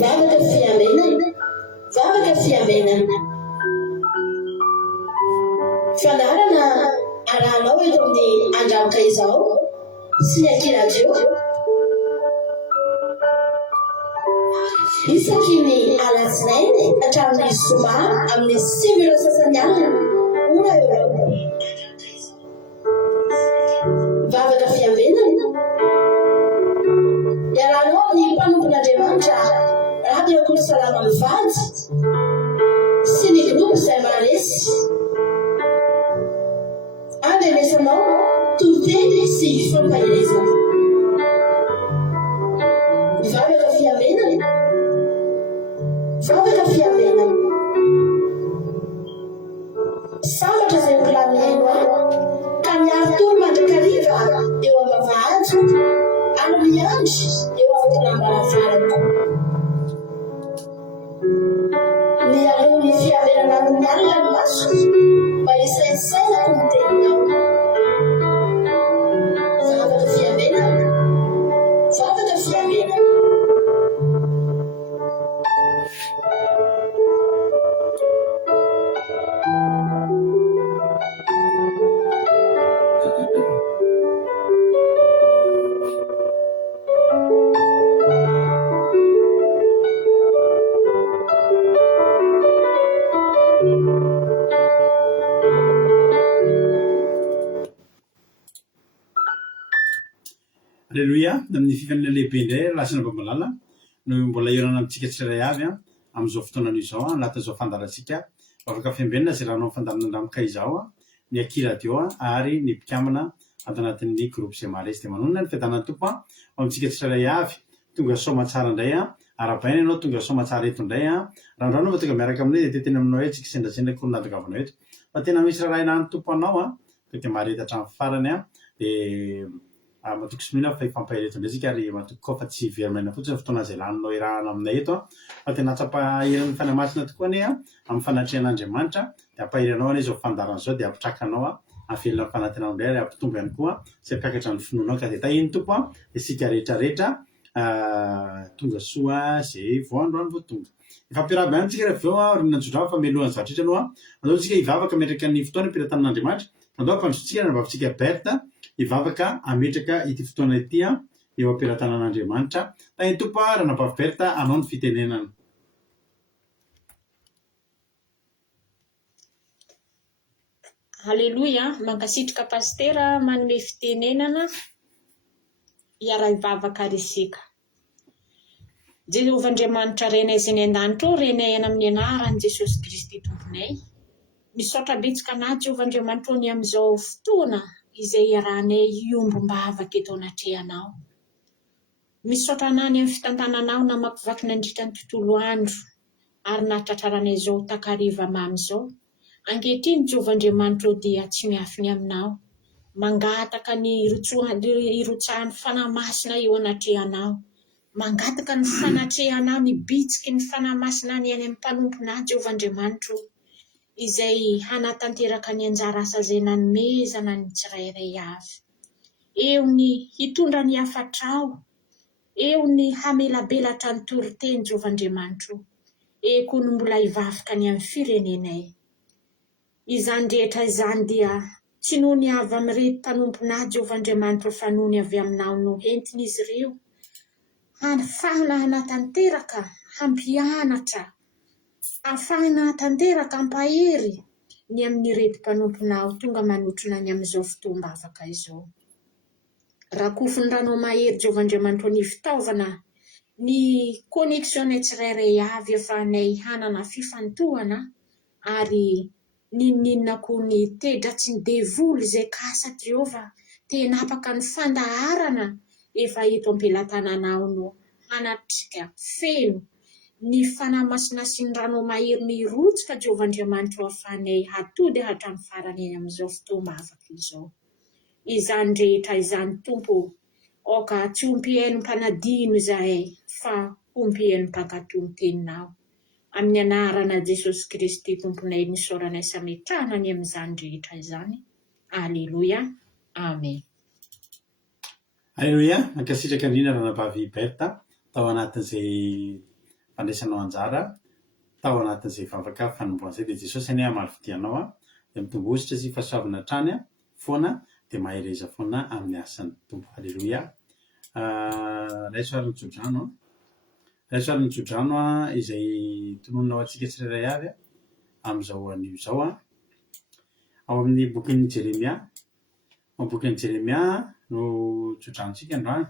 vavaka fiamenana vavaka fiamenana fandarana arahanao eto amin'ny andramoka izao sy ny ankiradio isaky ny alatsinainy hatramin'ny zoma amin'ny 5 sasany alina ora eo vavaka fiamenana iarahanao ny mpanompon'Andriamanitra Radio Salama Mivady sy ny groupe izay manesy andrenesanao tonteny sy fampahelezana vavaka fiamenana vavaka fiamenana sambatra izay mpilamino ka miaro toro mandrakariva eo am-bavahady ary miandry eo am-pinambaravarako ny aleony fiamenana amin'ny alina ny maso mba isaisainako ny teninao vavaka fiamenana vavaka fiamenana Alleluia, amin'ny fifanina lehibe indray lasina babalala no mbola iorana amintsika tsirairay avy amin'izao fotoanana izao anatin'izao fandarantsika vavaka fiamenana izay rahanao fandarana andramoka izao ny akiradio ary ny mpikambana ato anatin'ny groupe izay maharesy dia manonona ny fiadanany tompo amintsika tsirairay avy tonga soma tsara indray arabaina ianao tonga soma tsara eto indray rahandrano mba tonga miaraka aminay dia teteny aminao hoe tsika sendrasendra koronadagavana eto fa tena misy rahahina ny tompo anao dia mareta hatramin'ny farany dia matoky simina fa ifampahireto indray tsika ary matoky koa fa tsy verimaina fotsiny fotoana izay laninao irahana aminay eto fa tena tsapahiran'ny fanamasina tokoa ane amin'ny fanatrehan'Andriamanitra dia ampahiranao ane izao fandarana izao dia ampitrakanao avelona amin'ny fanantenana indray ary ampitombo ihany koa sy ampiakatra ny finoanao ka dia tahiny tompo dia sika rehetrarehetra tonga soa izay voandroany vao tonga ifampiaraby ihany tsika rehefa eo roninanjondra fa melohan'ny zavatritra aloha andao tsika hivavaka metraka ny fotoana mpirantan'Andriamanitra andao ampandrotsika navavintsika Berta hivavaka ametraka ity fotoana ity eo am-pirantanan'Andriamanitra tahiny tompo raha nabavy Berta anao ny fitenenana. Haleluia, mankasitrika pastera manome fitenenana hiara-hivavaka resika. Jehovah-Andriamanitra renay izay ny an-danitra renay amin'ny anaran'i Jesosy Kristy tomponay. Misaotra betsaka anao Jehovah-Andriamanitra ny amin'izao fotoana izay iarahanay hiombom-bavaka eto anatrehanao. Misaotra anao ny amin'ny fitantananao namakivaky nandritra ny tontolo andro ary nahatratraranay izao takariva mamy izao. Ankehitriny Jehovah-Andriamanitra dia tsy miafiny aminao. Mangataka ny irotsahan'ny fanamasina eo anatrehanao. Mangataka ny fanatrehanao, ny bitsiky ny fanamasina ny any amin'ny mpanomponao Jehovah-Andriamanitra izay hanatanteraka ny anjara asa izay nanomezana ny tsirairay avy. Eo ny hitondra ny hafatrao, eo ny hamelabelatra ny toriteny Jehovah-Andriamanitra, eo koa ny mbola hivavaka ny amin'ny firenenay. Izany rehetra izany dia tsy noho ny avy amin'ireto mpanomponao Jehovah-Andriamanitra fa noho ny avy aminao no entin'izy ireo ahafahana hanatanteraka, hampianatra, ahafahana hanatanteraka, hampahery ny amin'ireto mpanomponao tonga manotrona ny amin'izao fotoam-bavaka izao. Rakofon'ranao mahery Jehovah-Andriamanitra ny fitaovana ny connexion tsirairay avy ahafahanay hanana fifantohana ary ninona koa ny tedratsy ny devoly izay kasa Jehovah tenapaka ny fandaharana efa eto am-pelatananao no hanatrika feno ny fanamasina sy ny ranao mahery ny rotsika Jehovah-Andriamanitra ahafahanay hatody hatramin'ny farany eny amin'izao fotoam-bavaka izao. Izany rehetra izany tompo, oka tsy ompihaino mpanadino izahay fa ompihaino mpankatony teninao. Amin'ny anarana Jesosy Kristy tomponay nisoranay sametrahana ny amin'izany rehetra izany. Aleluia, amen. Aleluia, mankasitraka indrindra ranabavy Berta tao anatin'izay fandraisanao anjara tao anatin'izay vavaka fanomboan'izay dia Jesosy anie hamaly fidianao dia mitombo-hositra sy fahasoavana hatrany foana dia mahay reza foana amin'ny asan'ny tompo. Halleloia. Raisoarin'ny tsodrano raisoarin'ny tsodrano izay tononona ho antsika tsirairay avy amin'izao anio izao ao amin'ny bokin'ny Jeremia. Ao bokin'ny Jeremia no tsodranontsika androany.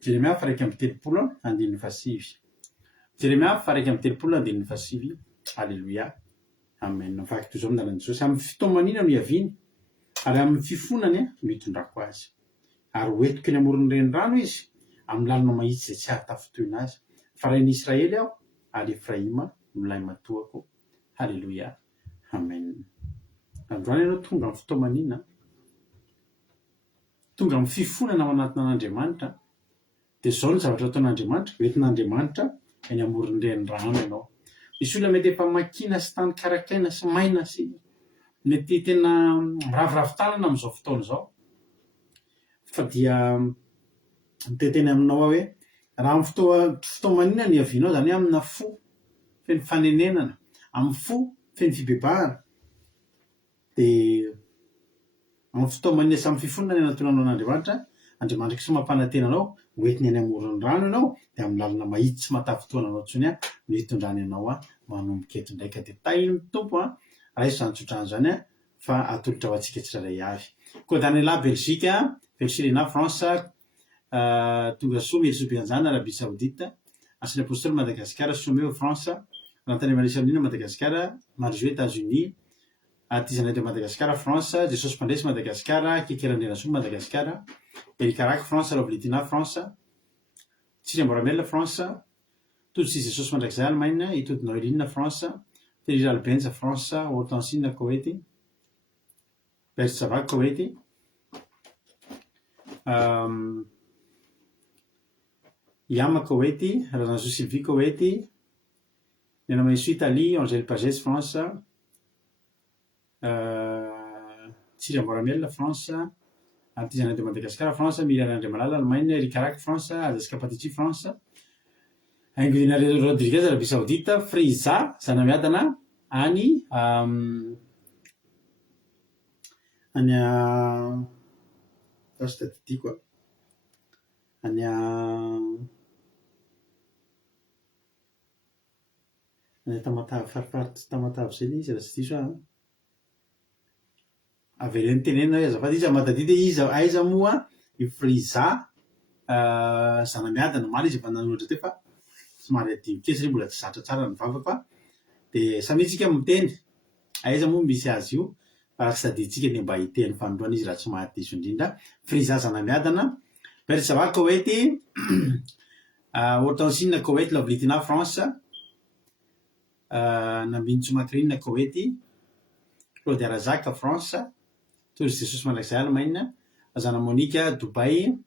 Jeremia 1:7. Jeremia 1:7. Halleloia. Amen. Mivaky toy izao amin'anan'i Jesosy amin'ny fitoamanina no hiaviany ary amin'ny fifonany no hitondrako azy. Ary hoentiko eny amoron'ny renirano izy amin'ny lalana mahitsy izay tsy ahatafotoina azy. Farain'i Israely aho ary Efraima no lahy matoako. Halleloia. Amen. Androany ianao tonga amin'ny fitoamanina, tonga amin'ny fifonana ao anatin'Andriamanitra dia izao ny zavatra ataon'Andriamanitra, hoentin'Andriamanitra eny amoron'ny renirano ianao. Misy olona mety efa makina sy tany karakaina sy maina sy mety tena miraviravin-tanana amin'izao fotoana izao, fa dia miteteny aminao hoe raha amin'ny fitoamanina ny hiavianao, izany hoe amina fo feno fanenenana, amin'ny fo feno fibebahana, dia amin'ny fitoamanina sy amin'ny fifonana ny anatonanao an'Andriamanitra, Andriamanitra sy mampanantena anao hoentiny any amoron'ny rano ianao dia amin'ny lalana mahitsy tsy matavy-toana anao intsony no hitondrany anao manomboka eto ndraika. Dia tahiny ny tompo raiso izany tsodrano izany fa atolotra ho antsika tsirairay avy. Côte d'Anela Belgique, Velsilena France, tonga soa Mesopianjana Arabie Saoudite, Asiny Apôstôly Madagascar, Someo France, Rantanay Marisalina Madagascar, Marjou États-Unis, Tizanay de Madagascar France, Jesosy Mpandresy Madagascar, Kekeraneraso Madagascar, Erikaraky France, Lavolitina France, Tsiramboramela France, Todisy Jesosy mandrakizay Allemagne, Itody Noeline France, Terir Albenza France, Hortensine Koweity, Bersavac Koweity, Yama Koweity, Razanzo Sylvie Koweity, Nenamaiso Italie, Angèle Pagès France, Tsiramboramela France, Tizanay de Madagascar France, Miriam Andriamalala Allemagne, Erikaraky France, Azaska Patici France, Angelina Rodriguez Arabie Saoudite, Friza zanamiadana any tasy tadidiko any Tamatavy fariparitra Tamatavy zay izy raha tsy diso avereny tenenina hoe azafady izy matadity izy aiza moa i Friza zanamiadana maly izy efa nanoatra teo fa somary adimy kely satria mbola tsy zatra tsara ny vavaka dia samy itsika miteny aiza moa misy azy io fa raha tsy tadiditsika dia mba hiteny fanondroana izy raha tsy mahadiso indrindra. Friza zanamiadana, Bersavac Koweity, Hortensine Koweity, Lavolitina France, Nambinitso Macrine Koweity, Claude Razak France, Todisy Jesosy mandrakizay Allemagne, Zana Monika Dubai,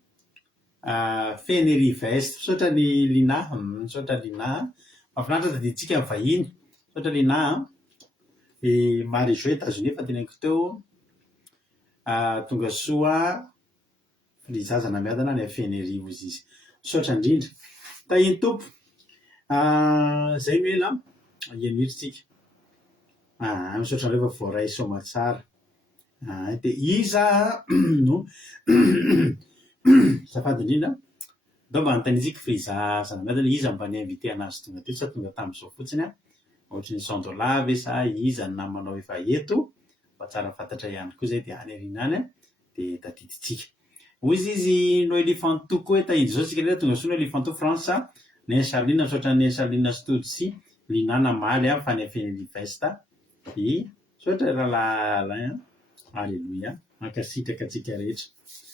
Fenerive Est, misaotra ny Lina, misaotra Lina, mahafinaritra tadiditsika ny vahiny, misaotra Lina, Marjou États-Unis fa teneniko teo, tonga soa Friza zanamiadana ny Fenerive izy, misaotra indrindra. Tahiny tompo, zay mela ianiritsika. Misaotra anareo fa voaray soma tsara. Dia iza no zafady indrindra dao mba anotanitsika Friza zanamiadana iza mba ni-invité anazy tonga teo sa tonga tamin'izao fotsiny ohatry ny $100 ve sa iza ny namanao efa eto mba tsara fantatra ihany koa zay dia any arina any dia tadiditsika. Hoy izy Noélie Fantou koa tahiny zao tsika rehetra tonga soa Noélie Fantou France, Nen Charline misaotra Nen Charline Stodisy, Linana maly fa ny Fenerive Est misaotra rahalahy. Halleluia. Mankasitraka antsika rehetra.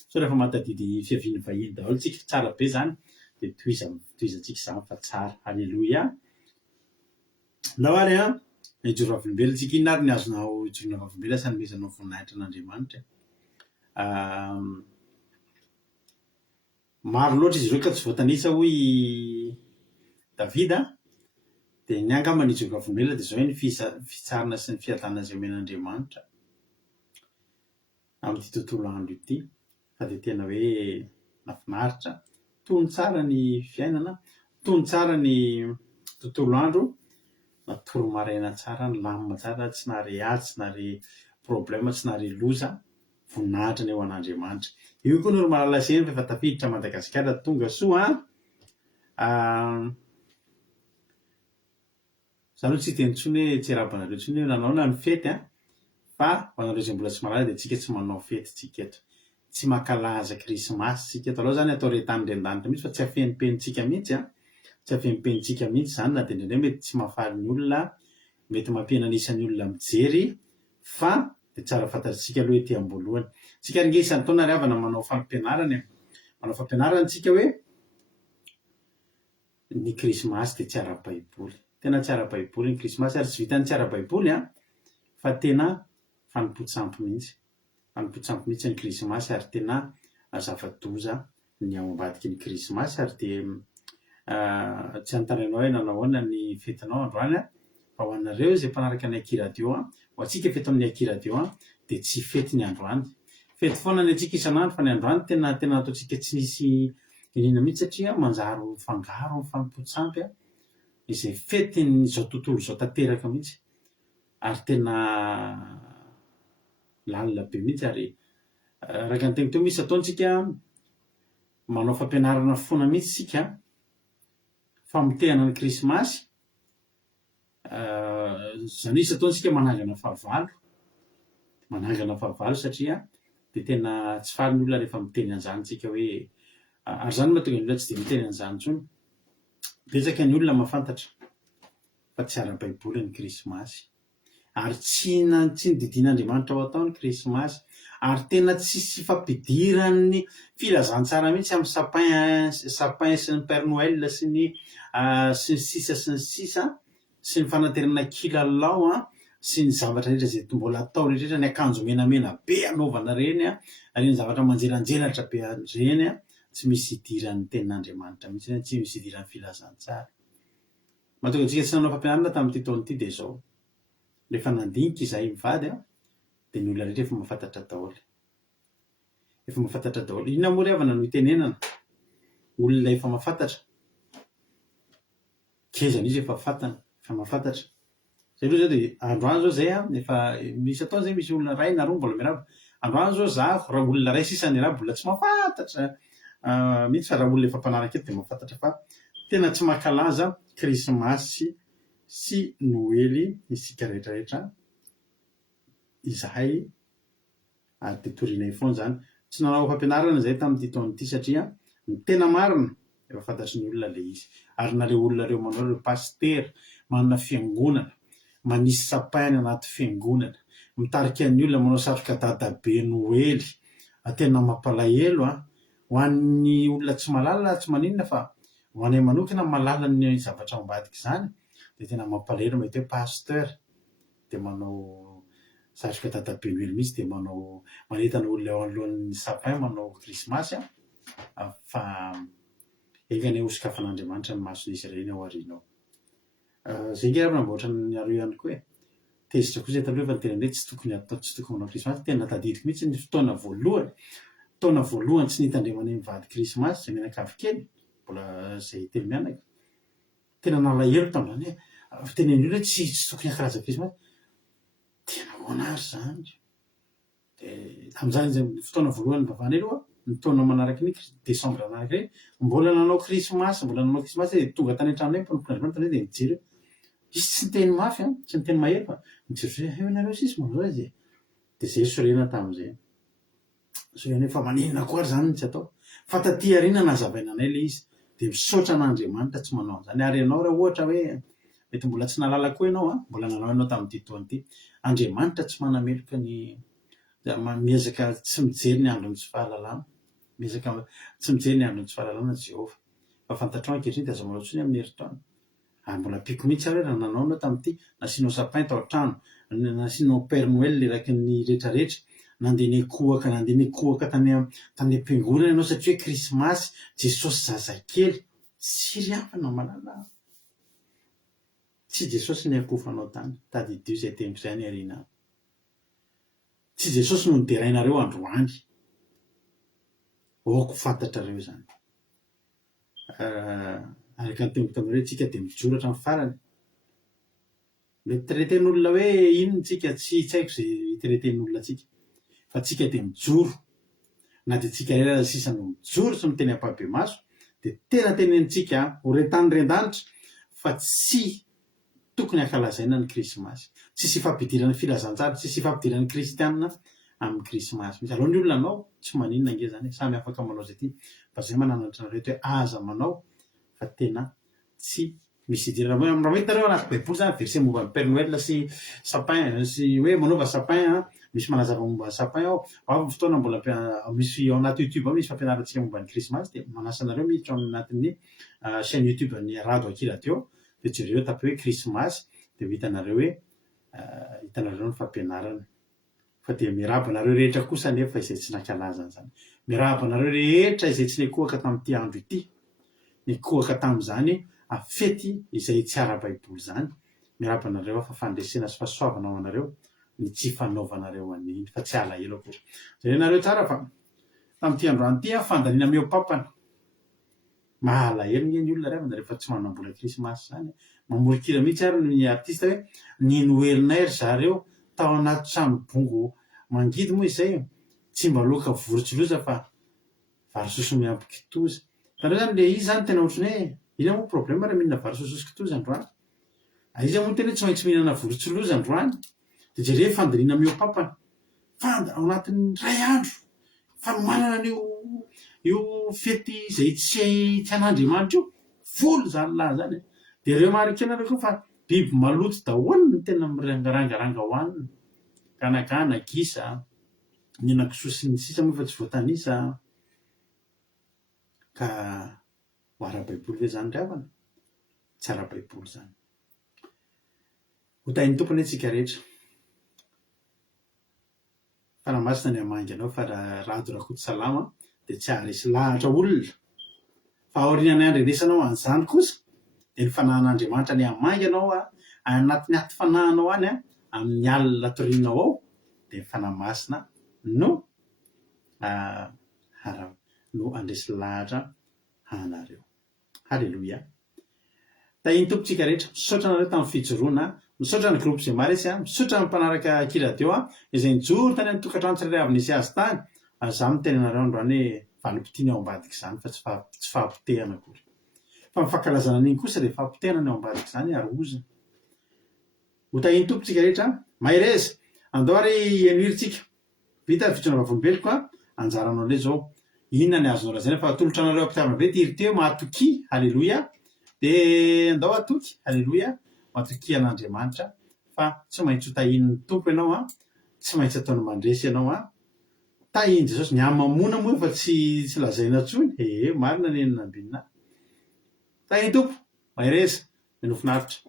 So rehefa matadidy fiaviany vahiny daholo tsika tsara be zany dia tohizantsika izany fa tsara. Halleluia. Lahoary ijoro avombela tsika inona ary ny azonao ijorona avombela sa nomezanao voninahitra an'Andriamanitra. Maro loatra izy ireo ka tsy voatanisa hoy Davida dia ny angamba ny ijoro avombela dia izao hoe ny fitsarana sy ny fiadanana izay omen'Andriamanitra amin'ity tontolo andro ity, fa dia tena hoe mahafinaritra, tony tsara ny fiainana, tony tsara ny tontolo andro natoro maraina tsara ny lamina tsara tsy nare azy tsy nare problema tsy nare loza voninahitra ny eo an'Andriamanitra. Io koa no ry mahalala seny fa efa tafiditra Madagasikara tonga soa za aloha tsy teny intsony hoe tsy rabanareo intsony hoe nanao na ny fety fa ho anareo izay mbola tsy mahalala dia tsika tsy manao fety tsika eto, tsy mankalaza krismasy tsika eto. Alao zany atao retany-drendanitra mihitsy fa tsy afenipenitsika mihitsy tsy afenipenitsika mihitsy zany na dia indraindray mety tsy mahafaly ny olona, mety mampihenanisan'ny olona mijery fa dia tsara fantatritsika aloha ety am-boalohany. Tsika ringe isan'ny taona ry havana manao fampianarana manao fampianarana tsika hoe ny krismasy dia tsy ara-baiboly. Tena tsy ara-baiboly ny krismasy ary tsy vitan'ny tsy ara-baiboly fa tena fanompontsampy mihitsy. Fanompontsampy mihitsy ny krismasy ary tena zava-doza ny ao ambadiky ny krismasy ary dia tsy anontanianao hoe nanao ahoana ny fetinao androany fa ho anareo izay mpanaraka ny Akiradio ho antsika feto amin'ny Akiradio dia tsy fety ny androany. Fety foana ny antsika isan'andro fa ny androany tena ataontsika tsy misy inona mihitsy satria manjaro fangaro ny fanompontsampy izay fety n'izao tontolo izao tanteraka mihitsy ary tena lalina be mihitsy ary raka ny teny teo misy ataontsika manao fampianarana foana mihitsy sika famotehana ny krismasy zany isy ataontsika manangana fahavalo satria dia tena tsy faly ny olona rehefa miteny an'izany tsika hoe ary zany mahatonga ny olona tsy dia miteny an'izany intsony. Betsaka ny olona mahafantatra fa tsy ara-baiboly ny krismasy ary tsy nodidin'Andriamanitra ao atao ny krismasy ary tena tsisy fampidiran'ny filazantsara mihitsy amin'ny sapin sy ny Père Noël sy ny sisa sy ny fanaterana kilalao sy ny zavatra rehetra izay mbola atao rehetra ny akanjo menamena be anaovana reny ary ny zavatra manjelanjelatra be reny tsy misy idiran'ny tenin'Andriamanitra mihitsy tsy misy idiran'ny filazantsara. Mahatonga antsika tsy nanao fampianarana tamin'ity taona ity dia izao rehefa nandinika izahay mivady dia ny olona rehetra efa mahafantatra daholo. Inona moa ry havana no itenenana olona efa mahafantatra kezana izy efa mahafantatra. Zay aloha zao dia androany zao zay efa misy ataona zay misy olona ray na roa mbola miarahaba. Androany zao zaho raha olona ray sisa ny raha mbola tsy mahafantatra mihitsy fa raha olona efa mpanaraka eto dia mahafantatra fa tena tsy mankalaza krismasy sy noely isika rehetrarehetra izahay ary dia torinay foana zany. Tsy nanao fampianarana izay tamin'ity taona ity satria ny tena marina efa fantatry ny olona ilay izy ary nareo olona reo manao ireo paster manana fiangonana manisy sapin anaty fiangonana mitarika ny olona manao satroka dadabe noely tena mampalahelo ho an'ny olona tsy mahalala tsy maninona fa ho anay manokana mahalala ny zavatra ambadika izany dia tena mampalahelo mahita hoe pasteur dia manao satroka dadabe noely mihitsy dia manentana olona eo anoloan'ny sapin manao krismasy fa engany hosokafan'Andriamanitra ny mason'izy ireny ao aorianao. Zay nge raha mboatra niareo ihany koa tezitra kosa taloha efa niteny hoe tsy tokony manao krismasy. Tena tadidiko mihitsy ny fotoana voalohany tsy nitandremana mivady krismasy izay mianakavy kely mbola izay telo mianaka tena nalahelo tamin'izany hoe fitenen'ny olona hoe tsy tokony hankalaza krismasy tena ahoana ary zany dia tamin'izany fotoana voalohany bavana aloha ny taona manaraka ny desambra manaraka ireny mbola nanao krismasy dia tonga tany an-tranonay mpanompona dia mijery izy tsy niteny mafy tsy niteny mahery fa mijery nareo sisy manao azy dia zay sorena tamin'izay fa maninona koa ary zany tsy atao fa taty aoriana nazavaina anay ilay izy dia misaotra an'Andriamanitra tsy manao an'izany. Ary ianao raha ohatra hoe mety mbola tsy nalala koa ianao mbola nanao ianao tamin'ity taona ity, Andriamanitra tsy manameloka ny miezaka tsy mijery ny andron'ny tsy fahalalana, tsy mijery ny andron'ny tsy fahalalana Jehova fa fantatrao ankehitriny dia aza manao intsony amin'ny herintaona. Ary mbola piko mihitsy ary raha nanao anao tamin'ity nasianao sapin tao an-trano, nasianao Père Noël eraky ny rehetrarehetra, nandeha nikohaka tany am-piangonana ianao satria hoe krismasy Jesosy zazakely tsy ry havana malala tsy Jesosy ny akofanao tany tadidio izay teniko izay ny ariana tsy Jesosy no niderainareo androany aoko fantatrareo izany araka ny tempo taminareo tsika dia mijoro hatramin'ny farany mety traiten'olona hoe inona tsika tsy haiko zay traiten'olona tsika fa tsika dia mijoro na dia tsika rera sisa no mijoro sy miteny ampabe maso dia tena tenentsika ho retany ren-danitra fa tsy tokony hankalazaina ny krismasy tsisy fampidirany filazantsara tsisy fampidirany kristianina amin'ny krismasy misy aloha ny olona anao tsy maninona nge zany samy afaka manao zay ty fa zay mananatra nareo hoe aza manao fa tena tsy misy idirana raha hitanareo anaty baiboly zany verset momba ny Père Noël sy sapin sy hoe manova sapin misy manazava momba ny sapin ao avy fotoana mbola misy ao anaty YouTube ao misy fampianarantsika momba ny krismasy dia manasa anareo miditra ao anatin'ny chaîne YouTube ny Rado Akirateo dia jereo tapy hoe krismasy dia hitanareo hoe hitanareo ny fampianarana fa dia miraba nareo rehetra kosa nefa izay tsy nankalazana zany miraba nareo rehetra izay tsy nekohaka tamin'ity andro ity nekohaka tamin'izany afety izay tsy ara-baiboly zany miraba nareo fa fandresena sy fahasoavana ao anareo ny tsy fanaovanareo an'iny fa tsy alahelo akory zay nareo tsara fa tamin'ity androany ity fandaniana meo papana mahalahelo ny olona ray rehefa tsy manambola krismasy zany mamorikira mihitsy ary ny artista hoe ny noelinaire zareo tao anaty trano bongo mangidy moa izay tsy mba loka vorontsiloza fa vary soso miampy kitoza tareo zany le izy zany tena ohatrany hoe ina moa problème raha mihinana vary soso kitoza androany izy moa tena tsy maintsy mihinana vorontsiloza androany dia jereo fandaniana meo papana ao anatin'ny ray andro fanomanana io fety izay tsy an'Andriamanitra io folo zany lahy zany dia ireo marika anareo koa fa biby maloto daholo ny tena mirangaranga hoanina ganagana gisa ny henan-kisoa ny sisa moa fa tsy voatanisa ka ho ara-baiboly ve zany ravana tsy ara-baiboly zany ho tahin'ny tompony antsika rehetra fanamasina ny amangy anao fa rado rakoto salama dia tsy haharesy lahatra olona fa aorian'ny andrenesanao an'izany kosa dia ny fanahan'Andriamanitra ny amangy anao anatin'ny aty fanahanao any amin'ny alina torinao ao dia ny fanamasina no andresy lahatra anareo halleloia tahiny tompontsika rehetra misaotra anareo tamin'ny fijoroana misaotra ny groupe zay maresy misaotra ny mpanaraka Akirateo izay nijoro tany amin'ny tokantrano tsirairay avy nisy azy tany za miteny anareo androany hoe valopitiany ao ambadika izany fa tsy fahampitehana akory fa mifankalazana an'iny kosa dia fahampitehana ny ao ambadika izany ary ozina ho tahiny tompontsika rehetra maireza andao ary eniritsika vita ny fijoroana vavolombeloko anjaranao le zao inona ny azonao razana fa atolotra anareo ampitiavana ve tiriteo mahatoky halleloia dia andao atoky halleloia matoky an'Andriamanitra fa tsy maintsy ho tahin'ny tompo ianao tsy maintsy ataony mandresy ianao tahiny Jesosy ny amamona moa fa tsy lazaina tsony marina ny enina ambinina tahiny tompo maireza ny nofinaritra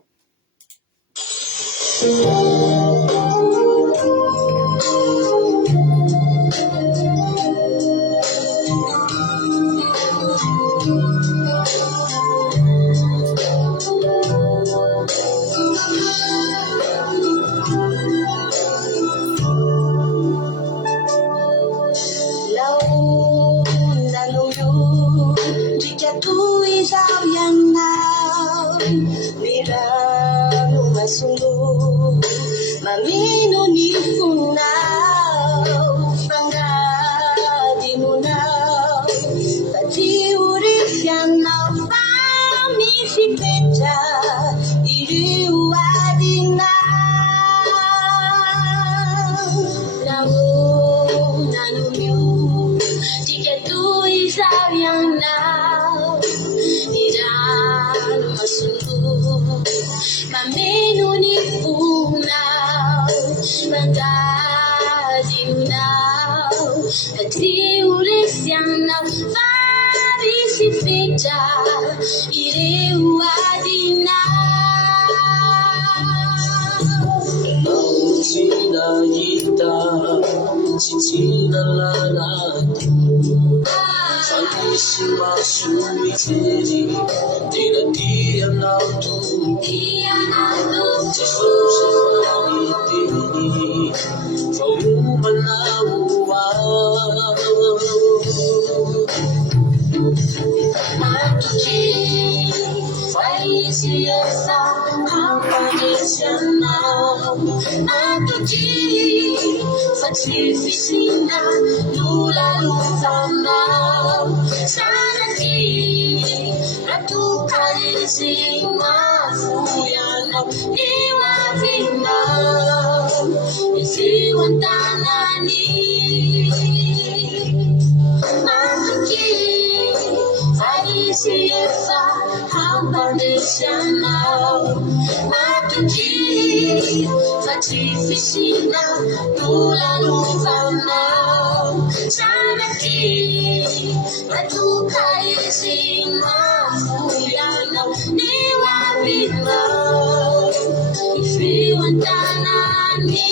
Mamino ni funao pangadinunao pati urisianao famisi peta iriuadinao nao nanumyu tikatu isavianao iran masungu mamino ni funao mangadinao pati urisianao famisi peta Sina yita, sina lalatu. Santi masumi teri, tina dia nautu. Jesus itini, kamu menawa. Matuki isiesa hampandesianao matoty fa tsy fisina lolalovamao sanaty ratoka izy mafoyanao iwavinao izy wantanani matoty Faisiesa hampandesianao matoty fa tsy fisina lolalovamao sanaty ratoka izy mafoyanao niwavinao ifioantanani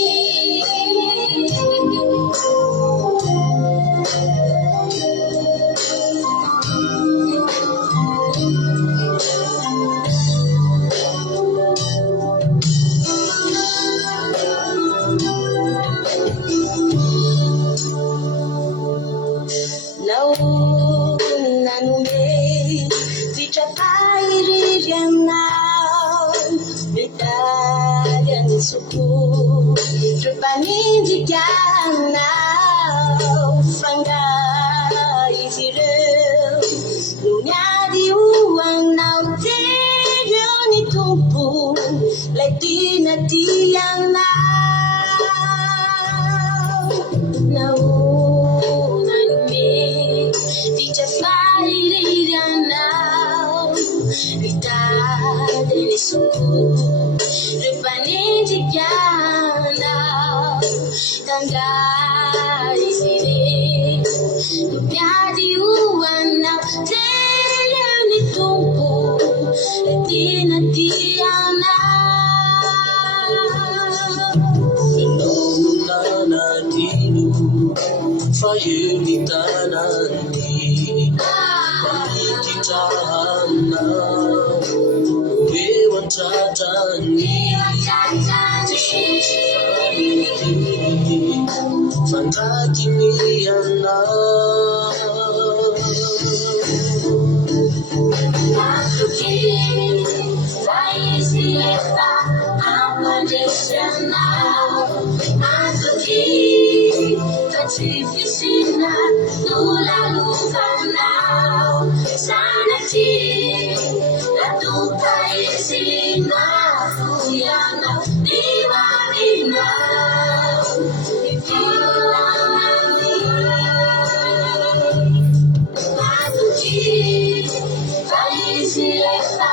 Panindrikanao fangaizireo Nunyadi uanao tireo ni tumpu Laitina tianao Naunanme Dijafairiranao Vitadele suku Panindrikanao Tanggai sini Nupiadi uanau Teriau ni tumpu Tina tianau Fenomena dinu Fayunitanani Panikitahana Dewan tatani Fantaginiana Matuki Faisiesa hampandesianao Matuki Fatifisina lolalukanao Sanati Ratuka isi mafuyanao Diwarinao Matuki Faisiesa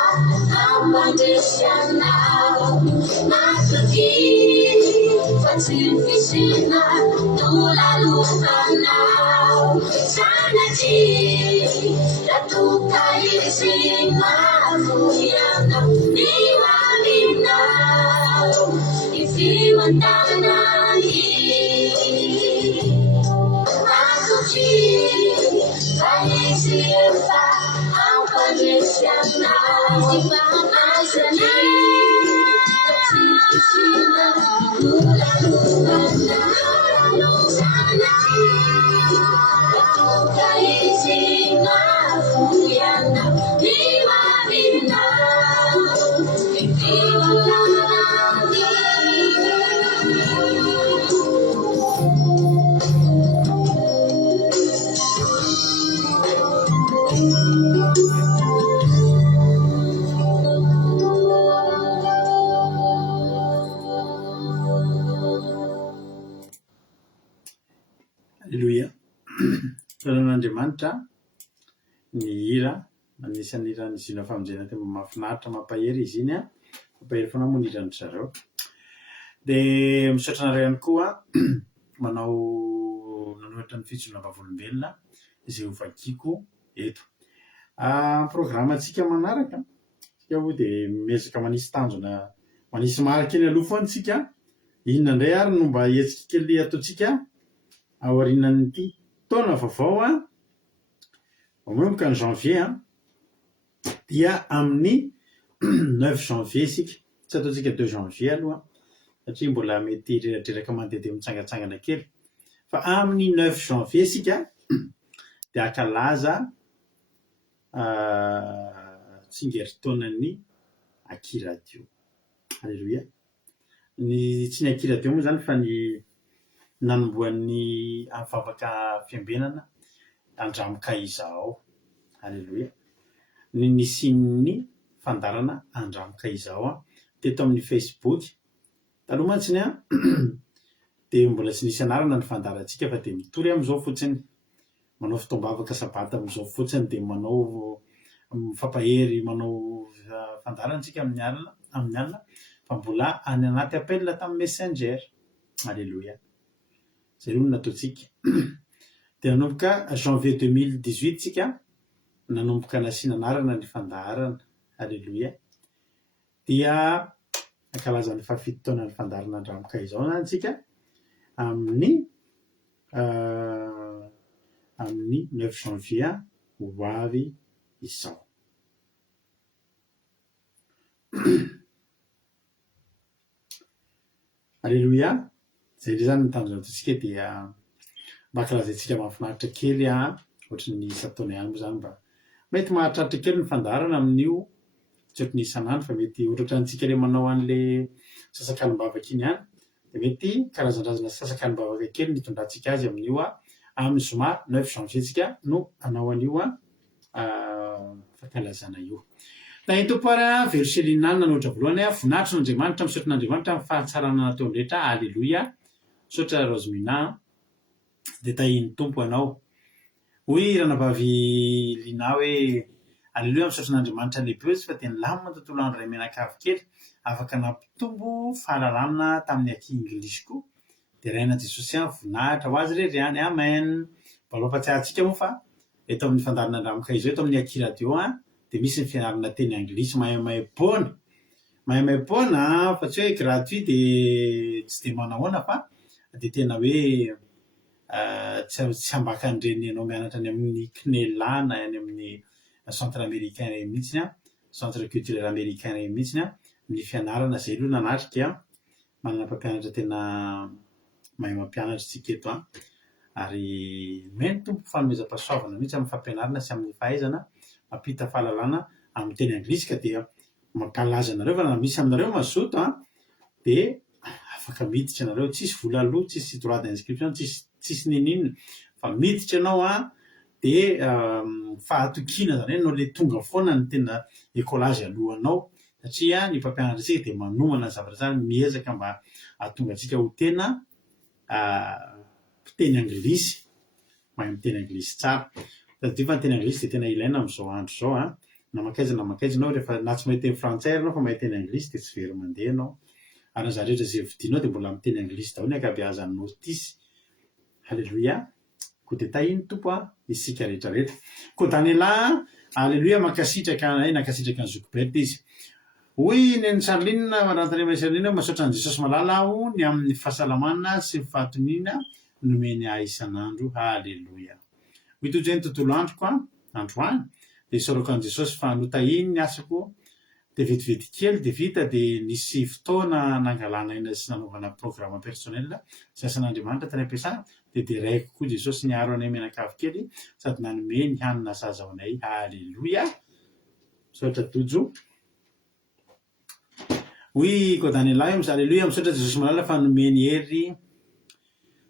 hampandesianao Matuki Fatifisina lolalukanao Sanati Ratuka isi mafuyanao Diwarinao Ifiwantanani Matuki Faisiesa hampandesianao Fatifisina lolalukanao Sanati Ratuka isi mafuyanao Diwarinao Ifiwantanani Alleluia. Taran'Andriamanitra ny hira anisan'ny hira ny zina famonjena tena mahafinaritra mampahery izy iny mampahery foana moa ny hirany zareo. Dia misaotra anareo ihany koa manao nanohitra ny fitsinjovam-bolombelona izay hovakiako eto. Programantsika manaraka tsika ho dia miezaka manisy tanjona manisy marika eny aloha foana tsika. Inona indray ary no mba hetsika kely ataontsika aorianan'ity taona vaovao manomboka ny janvier dia amin'ny 9 janvier isika, tsy ataontsika 2 janvier aloha satria mbola mety reraka mandeha mitsangatsangana kely, fa amin'ny 9 janvier isika dia akalaza tsingeritaonan'ny akiradio. Alleloia. Ny tsy ny akiradio moa zany fa ny nanomboan'ny am'favaka fiambenana andramoka izao. Alleloia. Ny nisin'ny fandarana andramoka izao teto amin'ny Facebook. Taloha mantsiny de mbola tsy nisy anarana ny fandarantsika fa de mitory am'izao fotsiny. Manao fitombavaka sabata am'izao fotsiny de manao mifampahery manao fandarantsika amin'ny alina fa mbola any anaty appel tamin'ny messenger. Alleloia. Zay aloha no nataontsika. De nanomboka janvier 2018 tsika nanomboka nasiana anarana ny fandaharana. Alleloia. Dia ankalazan'ny fahafito taona ny fandarana andramoka izao zany tsika amin'ny 9 janvier ho avy izao. Alleloia. Zay zany ny tanjontsika dia mba kalazantsika mahafinaritra kely ohatry ny isataona ihany moa zany mba mety mahatratra kely ny fandarana amin'io tsy ohatry ny isan'andro fa mety ohatratra antsika le manao an'le sasakalim-bavaka iny ihany de mety karazan-drazana sasakalim-bavaka kely nitondrantsika azy amin'io amin'ny zoma 9 janvier tsika no anao an'io fankalazana io. Na tompo ary veroselinana nohatra voalohany voninahitry n'Andriamanitra misaotra n'Andriamanitra amin'ny fahatsarana nataony rehetra. Alleloia. Misaotra Rosemina de tahiny tompo anao. Hoy ranavavy Lina hoe alleloia misaotra n'Andriamanitra lehibe tsy fa de nilamina tontolo andro ray menakavy kely afaka nampitombo fahalalana tamin'ny aky inglisiko de raina Jesosy voninahitra ho azy rery amen. Mbalao ampatsiahantsika moa fa eto amin'ny fandarana andramoka izao eto amin'ny Aki radio de misy ny fianarana teny anglisy mahay-maimpoana fa tsy hoe gratuit de tsy de manahoana fa de tena hoe tsy ambaka an'ireny ianao mianatra any amin'ny CNELA na any amin'ny centre américain reny mihitsiny centre culturel américain reny mihitsiny ny fianarana zay aloha nanatrika manana mpampianatra tena mahay mampianatra tsika eto ary meny tompo fanomezam-pahasoavana mihitsy amin'ny fampianarana sy amin'ny fahaizana mampita fahalalana amin'ny teny anglisy ka dia mampalaza anareo fa na misy aminareo mazoto de afaka miditra anareo tsisy vola aloha tsisy droit d'inscription tsisy ninina fa miditra ianao de fahatokina zany hoe anao le tonga foana ny tena écolage alohanao satria ny mpampianatra tsika de manomana zavatra zany miezaka mba ahatonga atsika ho tena mpiteny anglisy mahay miteny anglisy tsara. Taddio fa ny teny anglisy de tena ilaina amin'izao andro zao na makaiza anao rehefa na tsy mahay teny frantsay anao fa mahay teny anglisy de tsy very mandeha anao ary za rehetra zay vidinao de mbola miteny anglisy daholo ny ankabeazan'ny notisy. Alleloia. Ko de tahiny tompo isika rehetrarehetra ko Daniela. Alleloia. Makasitraka nakasitraka ny Zokoberta izy hoy ny Charline marantany Charline masaotra ny Jesosy malala aho ny amin'ny fahasalamana sy ny fahatonina nomeny isan'andro. Alleloia. Mitojo ny tontolo androany de isaorako an' Jesosy fa notahiny ny asako de vetivety kely de vita de nisy fotoana nangalana ina sy nanaovana programme personnel sy asan'Andriamanitra tany ampiasana de raiko koa Jesosy niaro anay menakavy kely sady nanome ny hanina saza ao anay. Alleloia. Misaotra tojo. Oui, ko Daniela alleloia misaotra Jesosy malala fa nomeny hery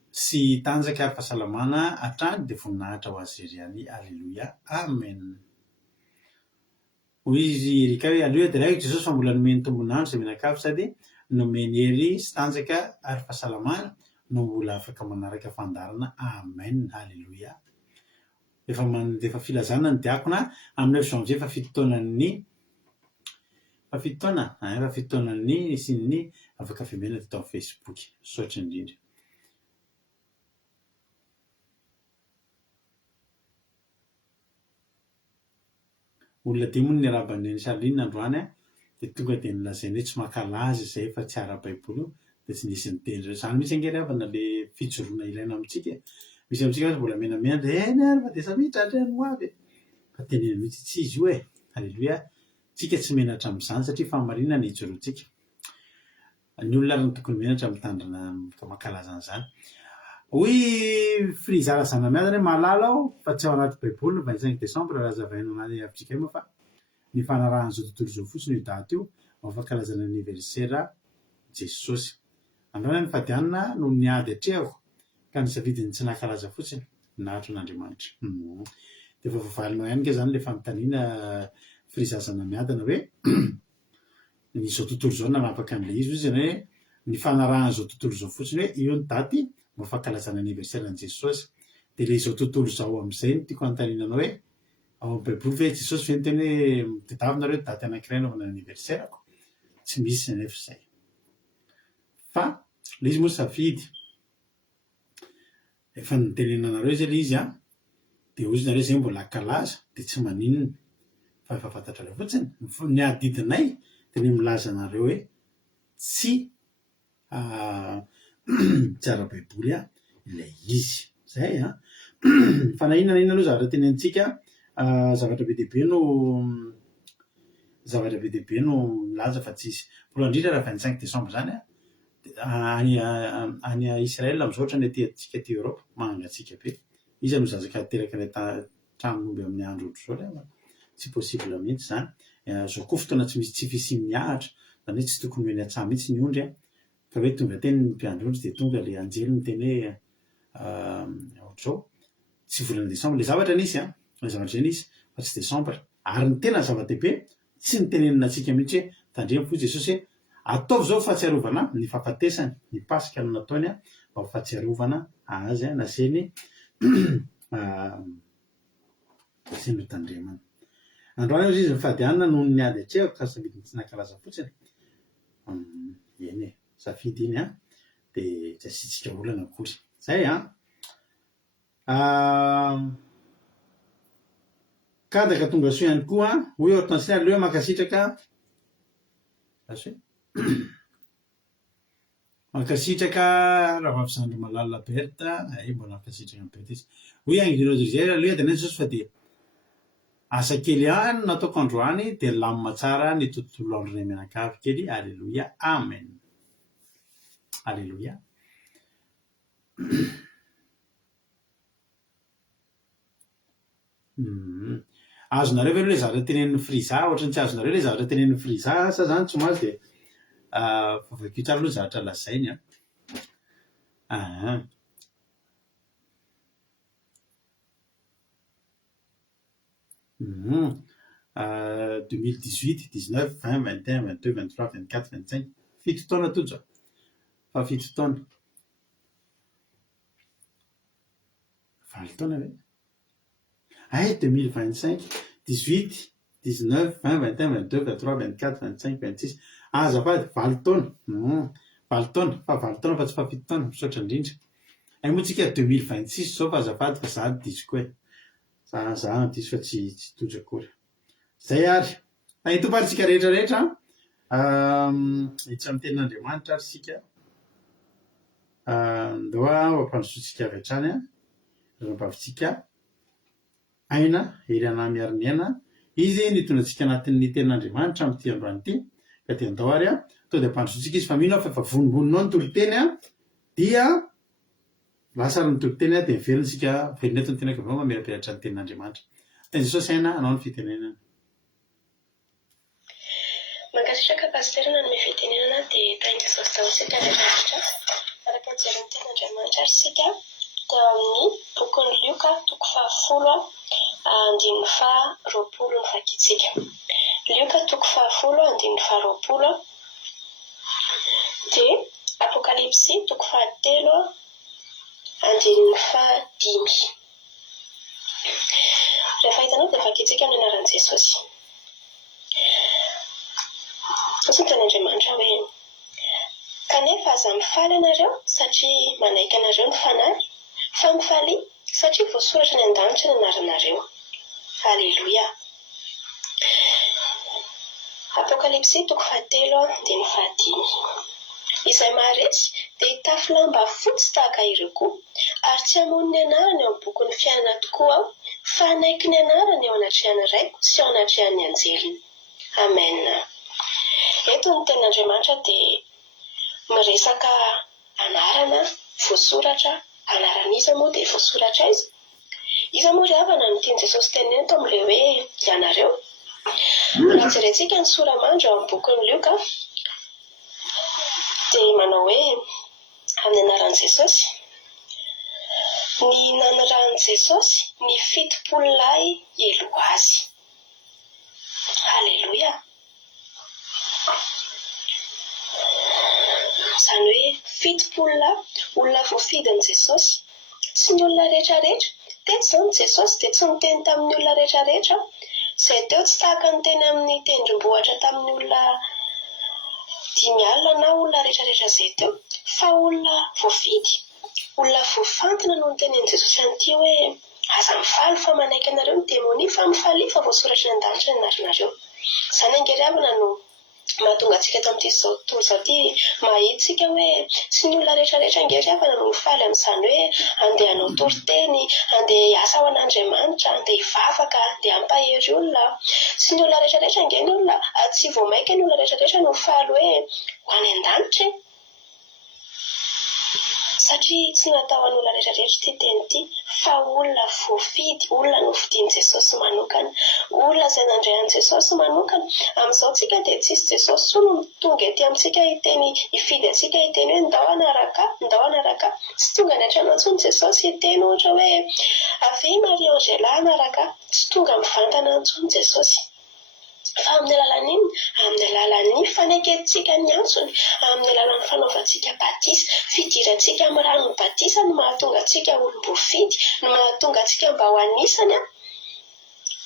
sy tanjaka ary fahasalamana hatrany de voninahitra ho azy rery. Alleloia. Amen. Hoy izy Erika hoe alleloia de raiko Jesosy fa mbola nomeny tombonandro zay menakavy sady nomeny hery sy tanjaka ary fahasalamana no mbola afaka manaraka fandarana. Amen. Alleloia. Efa filazana ny diakona amin'ny 9 janvier fa fito taonan'ny isin'ny afaka fimenana teto amin'ny Facebook. Misaotra indrindra. Olona dimy ny araban'ny Charline androany de tonga de nilazainy hoe tsy mankalaza zay fa tsy ara-baiboly de tsy nisy niteny reo zany mihitsy angeravana le fijoroana ilaina amintsika. Misy amintsika azy mbola menamena de fa de samitra atrano avy fa tenena mihitsy tsy izy io Alleloia. Tsika tsy menatra amin'izany satria fa marinana ny ijoroantsika. Ny olona ary ny tokony menatra mitandrina mankalaza an'izany. Hoy Frizara Zanamiazana malala aho fa tsy ao anaty baiboly ny 25 décembre raha zavaina anazy avitsika moa fa ny fanarahan'izao tontolo zao fotsiny io daty io mafakalazana anniversaire Jesosy. Androany ny fadianina no niady atrehako ka nisafidiny tsy nankalaza fotsiny nahatro n'Andriamanitra. De efa voavalinao ihany ke zany le fanontaniana firizazana miadana hoe nyzao tontolo zao nanapaka an'le izy izy hoe ny fanarahan'izao tontolo zao fotsiny hoe io ny daty mafakalazana anniversaire an Jesosy. De le izao tontolo zao am'izay no tiako anontaniananao hoe ao amin'ny baiboly ve Jesosy ve niteny hoe tadiavinareo daty anankiray anaovana anniversaire-ko? Tsy misy nefa zay. Fa le izy moa safidy efa nitenenanareo zay le izy de ozy nareo zay mbola kalaza de tsy maninona fa efa fantatrareo fotsiny ny adidinay de ny milaza anareo hoe tsy tsara baiboly ilay izy zay fa na inona aloha zavatra tenenitsika zavatra be dehibe no milaza fa tsisy voalohany indrindra raha 25 décembre zany any Israel am'izao ohatra ny atsika ty Europe mahangatsika be izy no zazaka teraka ilay tranomby amin'ny andro ohatra zao tsy possible mihitsy zany. Zao koa fotoana tsy misy tsy fisiany miahatra zany hoe tsy tokony hoe ny atsah mihitsy ny ondry fa hoe tonga teny ny mpiandro ondry de tonga le anjely ny teny hoe ohatr'izao tsy volana décembre le zavatra nisy le zavatra zay nisy fa tsy décembre ary ny tena zava-dehibe tsy nitenenina atsika mihitsy hoe tandremo fo Jesosy hoe ataovy zao fahatsiarovana ny fahafatesany ny pasika no nataony mba ho fahatsiarovana azy na zeny zay no tandremana. Androany izy ny fadianina noho ny ady atrehako ka safidy tsy nankalaza fotsiny eny safidy iny de tsy asitsika olana akory zay kadaka tonga soa ihany koa hoy hortensia aleo makasitraka asy mankasitraka raha vavy malala berta mbola mankasitraka ny berta izy hoy anglinodrizay aloha de Jesosy fa de asa kely no nataoko androany de lamina tsara ny tontolo andro ny mianakavy kely. Alléluia, amen, alléluia. Azonareo ve le zavatra tenenin'ny friza ohatrany tsy azonareo le zavatra tenenin'ny friza sa zany tsy mazy de vavakio tsara aloha zavatra lazainy 2018, 19, 20, 21, 22, 23, 24, 25 fito taona tojo fa fito taona valo taona ve 2025, 18, 19, 20, 21, 22, 23, 24, 25, 26 azafady valo taona valo taona fa valo taona fa tsy fa fito taona misaotra indrindra moatsika 2026 zao fa azafady fa za disiko za diso fa tsy tojo akory zay ary itoparitsika rehetrarehetra hitsy amin'ny tenin'Andriamanitra ary sika ndoa ampandrosotsika avy hatrany rahabavitsika aina ery anahy miary ny aina izy nitondratsika anatin'ny tenin'Andriamanitra amin'ity androany ity ka de andao ary to de ampandrosotsika izy fa mino fa efa vononvoninao ny toloteny dia lasa ny toloteny de velontsika velonetony ny tenako avao mamirapiratra ny tenin'Andriamanitra. Teny Jesosy aina anao ny fitenenana. Mankasitraka pasterina ny fitenenana de teny Jesosy taontsika rehetrarehetra araka ny jeren'ny tenin'Andriamanitra ary sika teo amin'ny bokin'ny Lioka toko 10 andininy 20 ny vakitsika. Lioka toko 10 andininy 20 de Apokalipsy toko 7 andininy 5. Rehefa hitanao dia vakitsika amin'ny anaran'i Jesosy. Osy ny tenin'Andriamanitra hoe kanefa aza mifaly ianareo satria manaiky anareo ny fanahy fa mifaly satria voasoratra ny an-danitra ny anaranareo. Alléluia. Apokalipsy toko 7 andininy 5. Izay maharesy dia hitafy lamba fotsy tahaka ireo koa ary tsy hamono ny anarany eo amin'ny bokin'ny fiainana tokoa fa hanaiky ny anarany eo anatrehany raiko sy eo anatrehany anjeliny. Amen. Eto ny tenin'Andriamanitra dia miresaka anarana voasoratra anaran'iza moa dia voasoratra iza moa ry havana ny tiany Jesosy teneny eto amin'ilay hoe ianareo Raha jerentsika ny soramandry ao amin'ny bokin'ny Lioka dia manao hoe amin'ny anaran'i Jesosy ny nanoran'i Jesosy ny 70 lahy elo azy. Halleluja. Izany hoe 70 lahy olona voafidin'i Jesosy, tsy ny olona rehetrarehetra. Teto izao Jesosy dia tsy niteny tamin'ny olona rehetrarehetra izay teo tsy tahaka ny teny amin'ny tendrombohitra tamin'ny olona 5 alina na olona rehetrarehetra izay teo, fa olona voafidy, olona voafantina no nitenen'i Jesosy an'ity hoe aza mifaly fa manaiky anareo ny demonia fa mifaly fa voasoratra ny an-danitra ny narinareo. Izany angeravana no mahatonga antsika eto amin'ity izao tontolo izao ity mahitsika hoe tsy ny olona rehetrarehetra angeravana no mifaly amin'izany hoe andeha hanao toriteny, andeha hiasa ao an'Andriamanitra, andeha hivavaka, andeha hampahery olona. Tsy ny olona rehetrarehetra angeny olona, tsy voamaika ny olona rehetrarehetra no mifaly hoe ho any an-danitra. Satria tsy natao an'olona rehetrarehetra ity teny ity, fa olona voafidy, olona novidian'i Jesosy manokana, olona izay nandray an'i Jesosy manokana. Amin'izao tsika dia tsisy Jesosy no tonga ety amintsika hiteny hifidy antsika hiteny hoe ndao anaraka. Tsy tonga ny an-trano intsony Jesosy hiteny ohatra hoe avy Maria Angela anaraka, tsy tonga mivantana intsony Jesosy. Fa amin'ny alalan'ny fanaikentsika ny antsony, amin'ny alalan'ny fanaovantsika batisa, fidirantsika amin'ny rano batisa no mahatonga antsika olom-boafidy, no mahatonga antsika mba ho anisany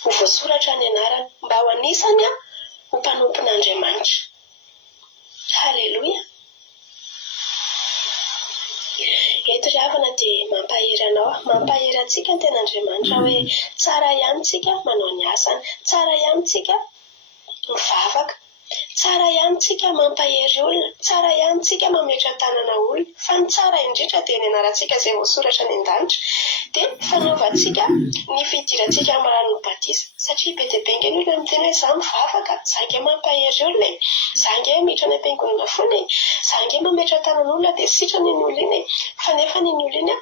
ho voasoratra ny anarany, mba ho anisany ho mpanompon'Andriamanitra. Halleluja. Eto ry havana dia mampahery antsika ny ten'Andriamanitra hoe tsara ihany tsika manao ny asany, tsara ihany tsika mivavaka, tsara ihany tsika mampahery olona, tsara ihany tsika mametra tanana olona, fa ny tsara indrindra dia ny anarantsika izay voasoratra ny an-danitra, dia fanaovantsika ny fidirantsika amin'ny rano batisa. Satria be dia be ngeny olona miteny hoe izaho mivavaka, izaho nge mampahery olona, izaho nge miditra any am-piangonana foana, izaho nge mametra tanana olona dia sitrany ny olona iny, fa nefa ny olona iny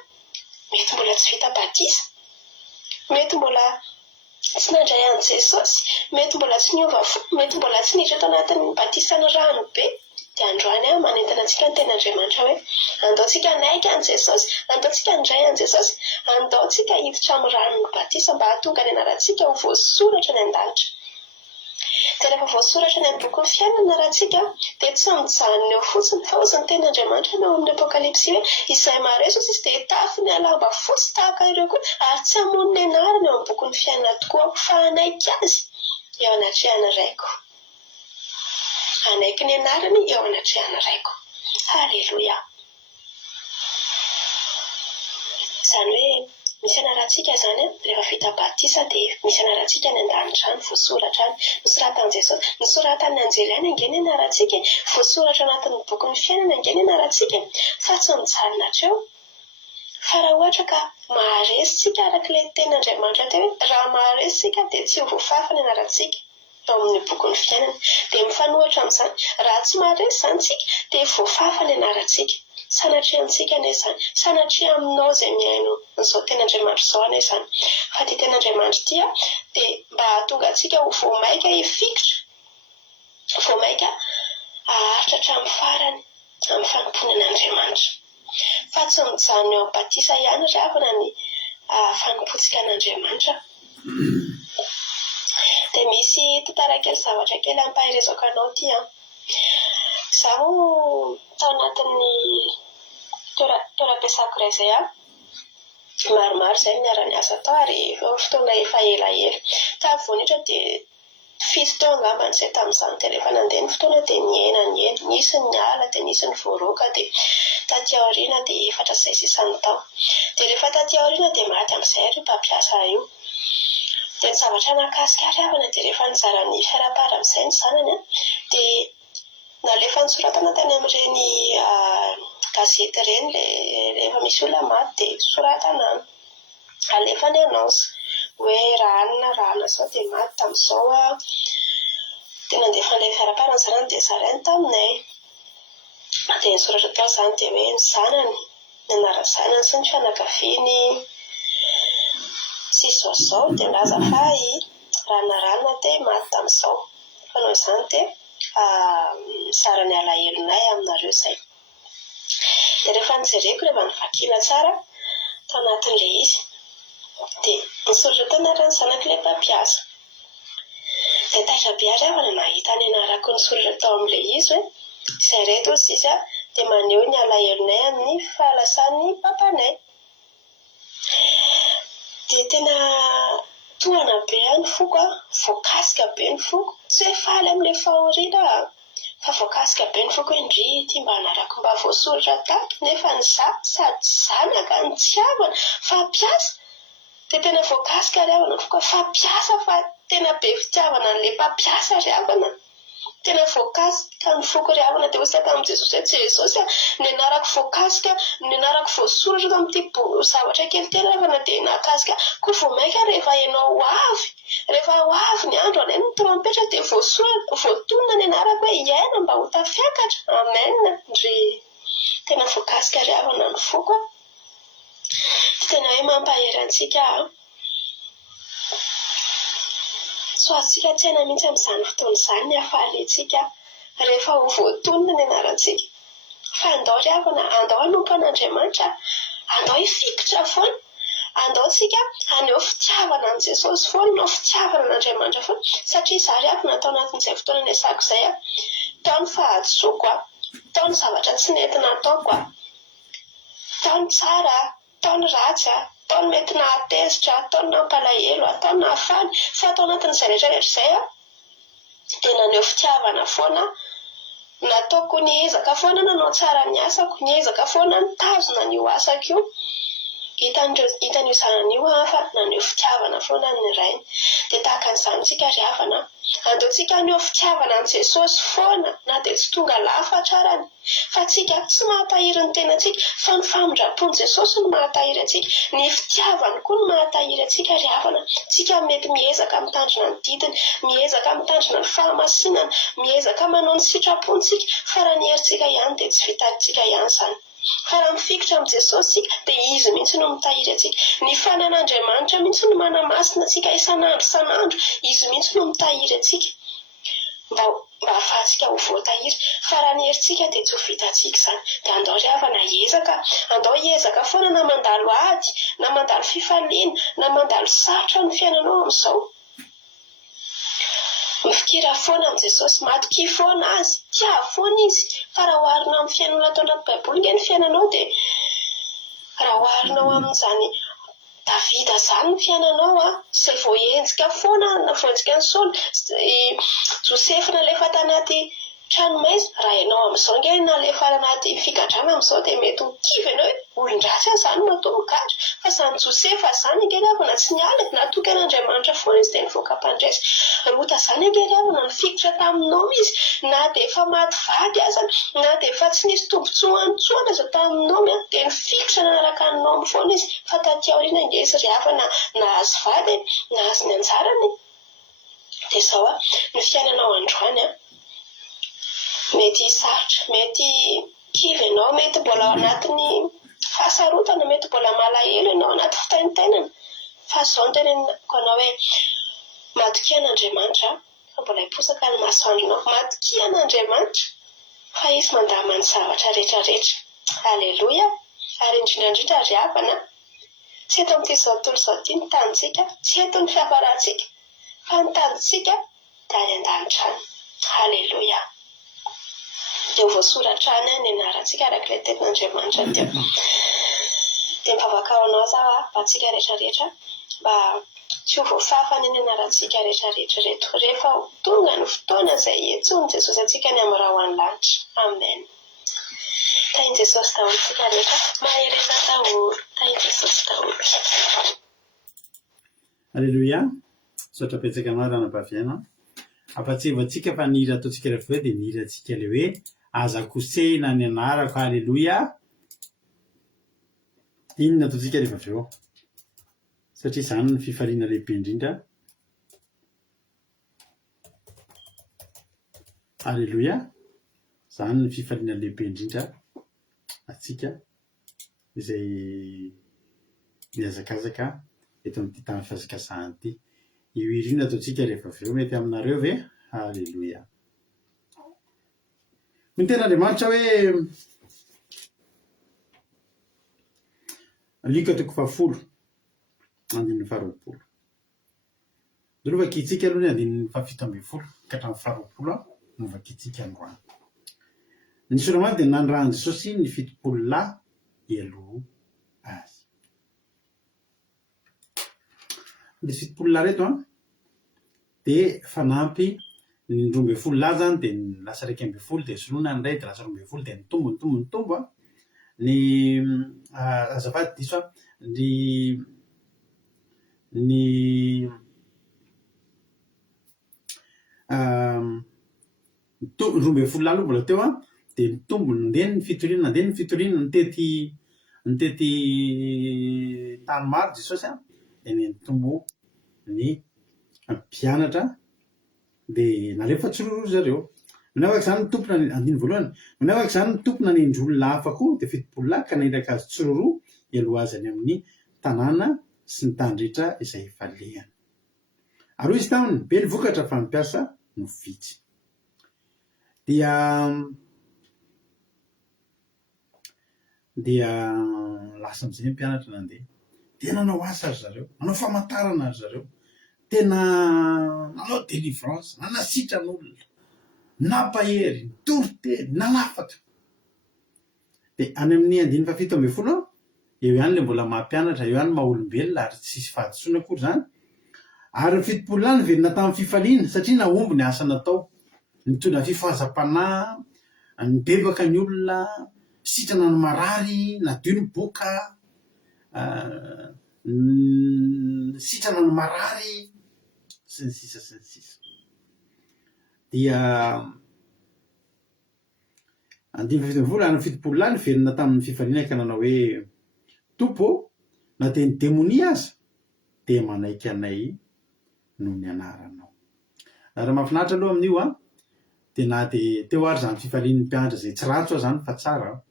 mety mbola tsy vita batisa, mety mbola tsy nandray an'i Jesosy, mety mbola tsy niova fo, mety mbola tsy niditra tao anatin'ny batisany rano be. Dia androany manentana antsika ny ten'Andriamanitra hoe andaontsika naika an'i Jesosy, andaontsika ndray an'i Jesosy, andaontsika hiditra amin'ny ranon'ny batisa mba hahatonga ny anarantsika ho voasoratra ny an-danitra. Dia rehefa voasoratra ny amin'ny bokin'ny fiainana ny anarantsika dia tsy mijanona eo fotsiny, fa ozy ny ten'Andriamanitra no amin'ny Apokalipsy hoe izay maharesy izy dia tafy ny alamba fotsy tahaka ireo koa, ary tsy hamono ny anarany eo amin'ny bokin'ny fiainana tokoa, fa anaiky azy eo anatrehana raiko. Anaiky ny anarany eo anatrehana raiko. Halleluja. Izany hoe misy anarantsika izany rehefa vita batisa dia misy anarantsika ny an-danitra any, voasoratra any, nosoratan'i Jesosy, nosoratan'ny anjely any angeny anarantsika, voasoratra anatin'ny bokin'ny fiainana angeny anarantsika, fa tsy mijanona hatreo. Fa raha ohatra ka maharesitsika arak'ilay ten'Andriamanitra teo hoe raha maharesitsika dia tsy ho voafafa ny anarantsika ao amin'ny bokin'ny fiainana, dia mifanohitra amin'izany. Raha tsy maharesy izany tsika dia voafafa ny anarantsika. Sanatrehantsika ane izany, sanatria aminao izay miaino n'izao ten'Andriamanitra izao ane izany. Fa ity ten'Andriamanitra ity dia mba hahatonga antsika ho voamaika hifikitra, voamaika haharitra hatramin'ny farany amin'ny fanompony an'Andriamanitra. Fa tsy mijanona eo amin'ny batisa ihany ry havana ny fanompontsika an'Andriamanitra. Dia misy tantara kely zavatra kely ampahirezako anao ity. Izaho tao anatin'ny toeram-piasako iray izay maromaro izay niara niasa tao ary fotoana efa elaela. Tavonitra dia fito teo angambany izay tamin'izany dia rehefa nandeha ny fotoana dia niaina, nisy ny ala dia nisy ny voaroka dia taty aoriana dia 4 izay sisany tao. Dia rehefa taty aoriana dia maty amin'izay ry mpampiasa io. Dia ny zavatra nakasika ry havana dia rehefa nizara ny fiara-para amin'izay ny zanany dia nalefa nisoratana tany amin'ireny gazety ireny rehefa misy olona maty dia soratana alefa ny annonce hoe raha anona izao dia maty tamin'izao dia nandefa ilay fiara-para ny zanany dia zarainy taminay. Dia nisoratra tao izany dia hoe ny zanany, ny anaran'ny zanany sy ny fianakaviany sy izao dia milaza fa raha dia maty tamin'izao izany dia sara ny alahelonay aminareo izay. Dia rehefa nijereko rehefa nivakina tsara tao anatin'ilay izy dia nisoratra tao anatin'ny zanak'ilay mpampiasa. Dia taitra be ary avana nahita ny anarako nisoratra tao amin'ilay izy hoe izay reto izy izy dia maneho ny alahelonay amin'ny fahalasan'ny papanay. Dia tena tohana be ny foko, voakasika be ny foko, tsy hoe faly amin'ilay fahoriana fa voakasika be ny foko indry ity mba anarako mba voasoratra tato nefa ny sady zanaka ny tsy havana fa mpiasa. Dia tena voakasika ry havana ny foko fa mpiasa fa tena be fitiavana n'ilay mpampiasa ry havana. Tena voakasika ny foko ry havana dia hoy tamin'i Jesosy hoe tsy Jesosy ny anarako voakasika ny anarako voasoratra tao amin'ity zavatra kely tena ry havana dia nakasika koa vao maika rehefa ianao avy rehefa ho avy ny andro alainy ny trompetra dia voatonona ny anarako hoe iaina mba ho tafiakatra. Amen. Ndry tena voakasika ry havana ny foko tena hoe mampahery antsika so antsika tsy aina mihitsy amin'izany fotoana izany ny hafalentsika rehefa ho voatonona ny anarantsika fa andao ry havana andao hanompo an'Andriamanitra andao hifikitra foana andao tsika aneho fitiavana an' Jesosy foana no fitiavana an'Andriamanitra foana satria izaho ry havana tao anatin'izay fotoana niasako izay tao ny fahadsoako tao ny zavatra tsy nentina ataoko tao ny tsara tao ny ratsy tao ny mety nahatezitra tao ny nampalahelo tao ny nahafaly fa tao anatin'izay rehetrarehetra izay dia naneho fitiavana foana nataoko niezaka foana nanao tsara ny asako niezaka foana nitazona n'io asako io hitan'io zanan'io fa naneho fitiavana foana ny rainy. Dia tahaka an'izany tsika ry havana andeontsika haneho fitiavana an' Jesosy foana na dia tsy tonga lafatra arany fa tsika tsy mahatahiry ny tenantsika fa ny famindrapon'i Jesosy no mahatahiry antsika ny fitiavany koa no mahatahiry antsika ry havana. Tsika mety miezaka mitandrina ny didiny miezaka mitandrina ny fahamasinana miezaka manao ny sitrapontsika fa raha ny herintsika ihany dia tsy vitantsika ihany izany. Fa raha mifikitra amin'ny Jesosy tsika dia izy mihitsy no mitahiry antsika. Ny fanan'Andriamanitra mihitsy no manamasina antsika isan'andro izy mihitsy no mitahiry antsika mba ahafahantsika ho voatahiry. Fa raha ny herintsika dia tsy ho vitantsika izany. Dia andao ry havana andao hiezaka foana na mandalo ady na mandalo fifaliana na mandalo sarotra ny fiainanao amin'izao. Mifikira foana amin'ny Jesosy matoky foana azy tia foana izy fa raha oharina amin'ny fiainana atao anaty baiboly ny fiainanao dia raha oharinao amin'izany Davida izany ny fiainanao izay voahenjika foana na voahenjika ny Saoly Josefy nalefa tanaty tranomaizina raha ianao amin'izao nge nalefa anaty figadrana amin'izao dia mety ho kivy ianao hoe olon-dratsy izany matomokatra fa izany Josefy izany ange ry havana tsy niala natoky an'Andriamanitra foana izy dia nivoaka mpandraisa. Ruta izany ange ry havana nifikitra taminao izy na dia efa maty vady aza na dia efa tsy nisy tombotsoa antsoana aza taminao dia nifikitra nanaraka anao foana izy fa taty aoriana ange izy ry havana nahazo vady nahazo ny anjarany. Dia izao ny fiainanao androany mety sarotra mety kivy ianao mety mbola ao anatin'ny fahasarotana mety mbola malahelo ianao anaty fitaintainana fa izao ny teneniko anao hoe matoki an'Andriamanitra fa mbola hiposaka ny masoandrinao matoki an'Andriamanitra fa izy mandama ny zavatra rehetrarehetra. Aleloia. Ary indrindrandrindra ry havana tsy eto amin'ity izao tontolo izao ity ny tanitsika tsy eto ny fiafarantsika fa ny tanitsika dia any an-danitra any. Aleloia. Dia voasoratra any ny anarantsika arak'ilay tenin'Andriamanitra teo. Dia mivavaka ao anao zaho mba antsika rehetrarehetra mba tsy ho voafafany ny anarantsika rehetrarehetra reto rehefa tonga ny fotoana izay etsony Jesosy antsika ny amin'ny raha ho any lanitra. Amen. Tainy Jesosy daholo tsika rehetra maherena daholo. Tainy Jesosy daholo. Aleloia. Sotra petsaka anao rana-baviana ampatseva antsika fa nira ataontsika rehefa hoe dia nira antsika le hoe aza kosehina ny anarako. Aleloia. Inona ataontsika rehefa avy eo satria izany ny fifaliana lehibe indrindra. Aleloia. Izany ny fifaliana lehibe indrindra atsika izay miazakazaka eto amin'ity tamin'ny fihazakazahana ity. Io irina ataontsika rehefa avy eo mety aminareo ve? Halleloia. Ny ten'Andriamanitra hoe alika toko 10 andininy 20. Novakitsika aloha ny andininy 17 ka hatramin'ny 20 novakitsika androany. Ny soramany dia nandrahan Jesosy ny 70 lahy hialoha azy. Ny 70 lahy reto dia fanampy ny 12 lahy zany dia lasa 12 dia soloina ny ray dia lasa 12 dia nitombo ny azafady diso ny 12 lahy aloha mbola teo dia nitombo nandeny ny fitorinana nitety tany maro Jesosy dia nitombo ny mpianatra dia nalefa tsororo zareo. Manavaka izany ny tompona andiny voalohany. Manavaka izany ny tompona nendrolona hafa koa dia 70 lahy ka naindraka azy tsororo hialoha azy any amin'ny tanàna sy ny tandritra izay efa lehany. Ary izy taminy be ny vokatra fa mampiasa no vitsy. Dia lasa amin'izay mpianatra nandeha. Tena nanao asa ry zareo, nanao famantarana ry zareo. Tena nanao délivrance, nanasitra n'olona, nampahery, nitory-teny, nanafaka. Dia any amin'ny andiny 17 eo ihany ilay mbola mampianatra, eo ihany maha-olombelona ary tsisy fahadisoana akory izany. Ary ny 70 lahy niverina tamin'ny fifaliana satria nahomby ny asa natao. Nitondra fifahazam-panahy, nibebaka ny olona, sitrana ny marary, nadio ny boka, sitrana ny marary, sy ny sisa. Dia andiny 70 any 70 lahy niverina tamin'ny fifaliana ka nanao hoe Tompo, na dia ny demonia aza dia manaiky anay noho ny anaranao. Raha mahafinaritra aloha amin'io dia na dia teo ary izany fifalian'ny mpianatra izay tsy ratsy ao izany fa tsara.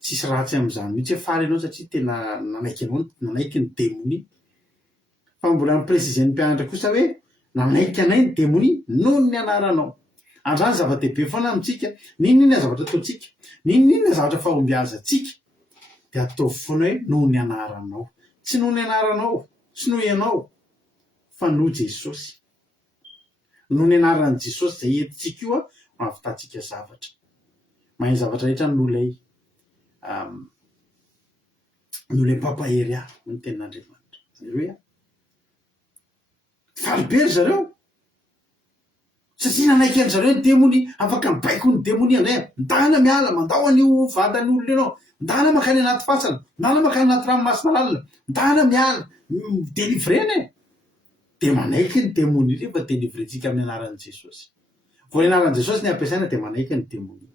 Tsisy ratsy amin'izany mihitsy hoe faly ianao satria tena nanaiky ny demonia. Fa mbola mipresizen'ny mpianatra kosa hoe nanaiky anay ny demonia noho ny anaranao. Andrany zava-dehibe foana amintsika. Ninona zavatra ataontsika, ninona zavatra fahombiazantsika dia ataovy foana hoe noho ny anaranao. Tsy noho ny anaranao, tsy noho ianao, fa noho Jesosy. Noho ny anaran'i Jesosy izay entintsika io mahavitantsika zavatra. Mahay zavatra rehetra nolay mpampahery no tenin'Andriamanitra. Alleluia. Faly-be ry zareo. Satria nanaiky an' zareo ny demonia, afaka mibaiko ny demonia indray. Ndana miala, mandao an'io vatan'ny olona ianao. Ndana makany anaty fasana, ndana makany anaty ranomasina lalina, ndana miala, délivreny. Dia manaiky ny demonia rehefa délivrentsika amin'ny anaran'i Jesosy. Vao ny anaran'i Jesosy ny ampiasaina dia manaiky ny demonia.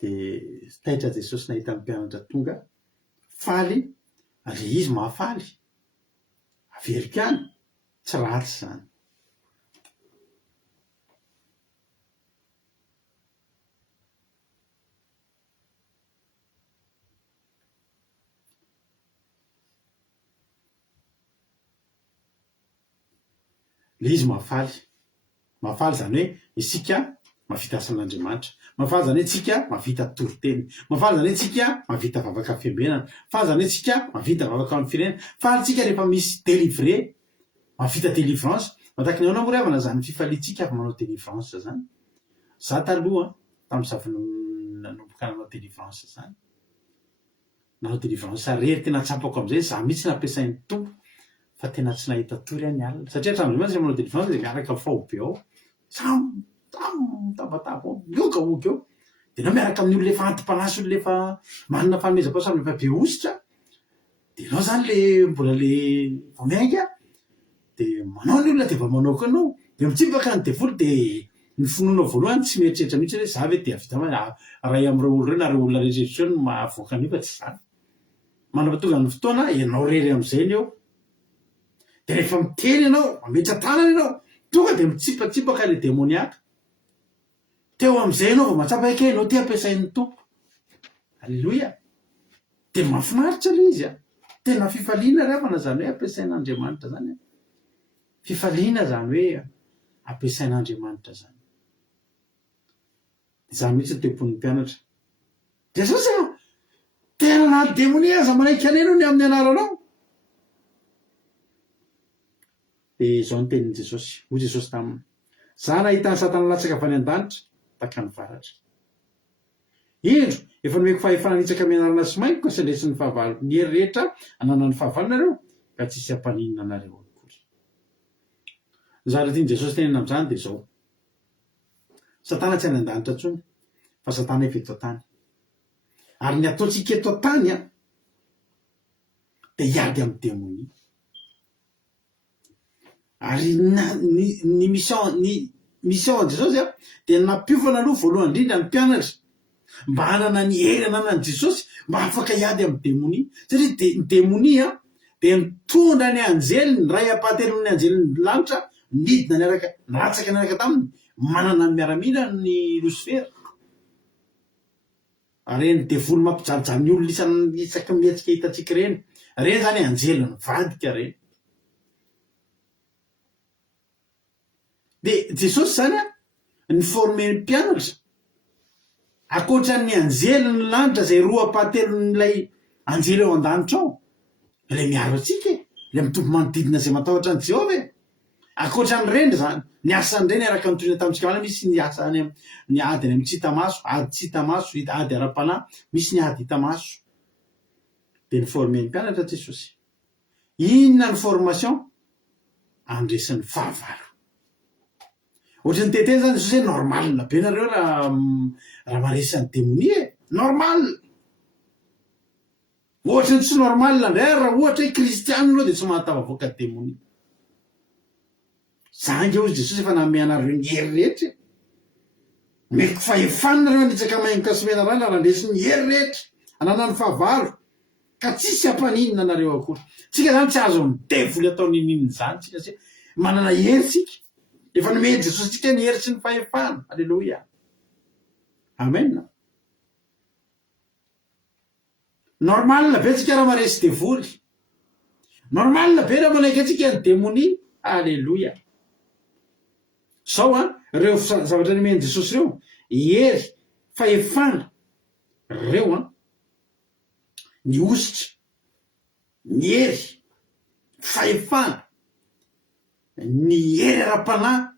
Dia taitra Jesosy nahita ny mpianatra tonga faly, ary izy mahafaly. Averika any, tsy ratsy izany. Le izy mahafaly. Mahafaly izany hoe isika mahavita asan'Andriamanitra. Mahafaly izany hoe isika mahavita toriteny. Mahafaly izany hoe isika mahavita vavaka fiambenana. Mahafaly izany hoe isika mahavita vavaka amin'ny firenena. Faly isika rehefa misy délivré, mahavita délivrance. Mataky ny ahoana moa ry havana izany fifaliantsika avy manao délivrance izany. Za taloha tamin'izaho vao nanomboka nanao délivrance izany. Nanao délivrance rery tena tsapako amin'izay, za mihitsy nampiasain'ny Tompo. Fa tena tsy nahita tory any alina. Satria hatramin'izay mantsy manao délivrance dia miaraka faho be ao. Tabataba ao, miokaoka eo. Dia ianao miaraka amin'ny olona efa antim-panasy, olona efa manana fanomezam-pao samy efa be ositra. Dia ianao izany le mbola le vao miainga dia manao ny olona dia vao manao koa ianao. Dia mitsipaka ny devoly dia ny finoana voalohany tsy mieritreritra mihitsy hoe za ve dia avita ray amin'ireo olona ireo na ireo olona rehetra no mahavoaka an'io fa tsy izany. Mandrapatonga ny fotoana ianao rery amin'izay eo. Dia rehefa miteny ianao, mametra tanana ianao, tonga dia mitsipatsipaka ilay demoniaka. Teo amin'izay ianao vao mahatsapa hoe ianao ty ampiasain'ny Tompo. Alleloia. Dia mahafinaritra ilay izy. Tena fifaliana ry havana izany hoe ampiasain'Andriamanitra izany. fifaliana zany hoe ampiasain'Andriamanitra zany. Zany mihitsy ny tempon'ny mpianatra. Jesosy tena na demonia aza manaiky aneno ny amin'ny anaranao. Zao ny tenin'i Jesosy. Hoy Jesosy taminy. Za nahitany Satana latsaka avy any an-danitra taka ny varatra. Indro efa nomeko fahefananitsaka amin'ny anarana sy maiko ka sendresin'ny fahavaloko ny hery rehetra ananan'ny fahavalonareo ka tsisy hampaninina anareo akory. Zara tiany Jesosy tenena amin'izany dia zao. Satana tsy any an-danitra intsony fa Satana efa eto tany. Ary ny ataontsika eto tany dia hiady amin'ny demonia. Ary ny mission Jesosy dia nampiofana aloha voalohany indrindra ny mpianatra mba hanana ny hery ananan'i Jesosy mba afaka hiady amin'ny demonia. Satria ny demonia dia mitondra ny anjeliny, ray apahatelin'ny anjeliny lanitra nidina niaraka natsaka niaraka taminy manana ny miaramila ny Lucifer. Reny devoly mampijanojany ny olona isaky mihetsika hitantsika reny. Reny zany anjeliny vadika reny. Dia Jesosy zany ny formeny mpianatra akoatran'ny anjeliny lanitra zay roa apahatelon'ilay anjely eo an-danitra ao, ilay miaro atsika, ilay mitombo manodidina zay matahotra an Jehovah. Akoatran'ireny zany ny asan'ireny araka nytorina tamintsika mana misy ny asany ny adiny amin'ny tsy hita maso, ady tsy hita maso, ady ara-panahy, misy ny ady hita maso. Dia ny formeny mpianatra Jesosy. Inona ny formation? Andresin'ny fahavalo. Ohatry ny teteny zany Jesosy hoe normal be nareo raha maresan'ny demonia normal. Ohatry ny tsy normal ndray raha ohatra hoe kristianina anao dia tsy mahatafavoaka demonia. Zany ozy Jesosy efa nanome anareo ny hery rehetra. Meko fahefanina nareo nitsaka maingoka sy mena rana raha andresy ny hery rehetra ananan'ny fahavalo ka tsisy hampaninina nareo akory. Tsika zany tsy azo midevoly atao ninina zany tsika satria manana hery tsika. Efa nomeny Jesosy tsika ny hery sy ny fahefana. Alleloia. Amen. Normal be tsika raha maresy devoly. Normal be raha manaiky atsika ny demonia. Alleloia. Sao reo zavatra nomeny Jesosy reo, hery, fahefana, reo ny ositra, ny hery, fahefana, ny hery ara-panahy,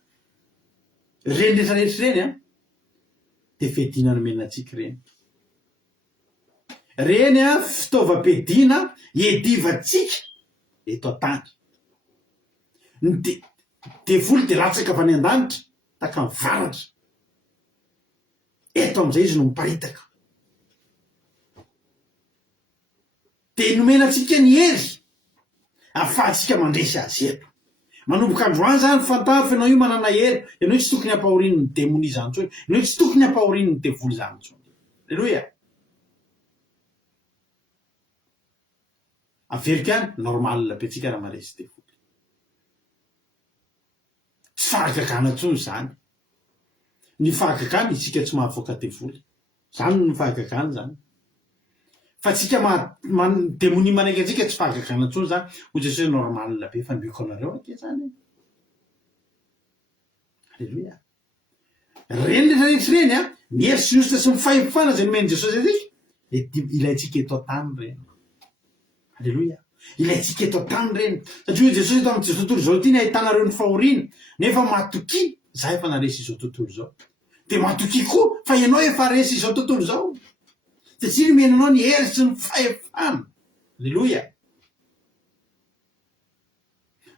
reny rehetrarehetra reny dia fedina nomena antsika reny. Reny fitaovam-piadiana iadivantsika eto an-tany. Devoly dia latsaka avy any an-danitra taka ny varatra. Eto amin'izay izy no miparitaka. Dia nomena antsika ny hery ahafahantsika mandresy azy eto. Manomboka androany zany fantaro fa ianao io manana hery, ianao tsy tokony hampahorin'ny demonia zany intsony, ianao tsy tokony hampahorin'ny devoly zany intsony. Alleloia. Averika any normal be tsika raha maresy devoly. Tsy fahagagana intsony zany. Ny fahagagana isika tsy mahavoaka devoly. Zany ny fahagagana zany. Fa tsika demonia manaiky antsika tsy fahagagana intsony zany. Hoy Jesosy normal be fa meko anareo ake zany. Alleluia. Reny rehetrarehetra reny ny hery sy ny ositra sy ny fahefana zay nomeny Jesosy atsika ilaitsika eto an-tany reny. Alleluia. Ilaitsika eto an-tany reny. Satria hoy Jesosy eto amin'izao tontolo izao ity ny ahitanareo ny fahoriana nefa matoki za efa naresy izao tontolo izao. Dia matoki koa fa ianao efa resy izao tontolo izao. Satria nomena anao ny hery sy ny fahefana. Alleluia.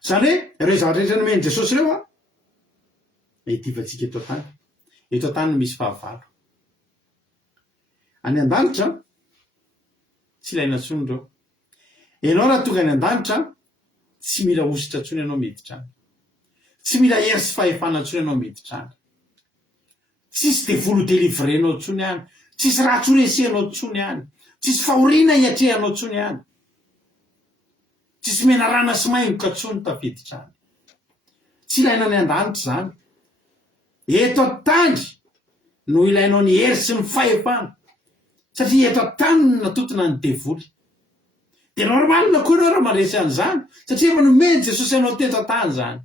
Zany hoe reo zavatra rehetra nomeny Jesosy reo hidivantsika eto an-tany. Eto an-tany no misy fahavalo. Any an-danitra tsy ilaina intsony reo. Ianao raha tonga any an-danitra tsy mila ositra intsony ianao miditra any. Tsy mila hery sy fahefana intsony ianao miditra any. Tsisy devoly delivrenao intsony any. Tsisy ratsy horesenao intsony any. Tsisy fahoriana hiatrehanao intsony any. Tsisy menarana sy maingoka intsony tafiditra any. Tsy ilaina any an-danitra zany. Eto an-tany no ilainao ny hery sy ny fahefana. Satria eto an-tany no natotona ny devoly. Dia normal na koa ianao raha maresy an'izany satria efa nomeny Jesosy ianao teto an-tany zany.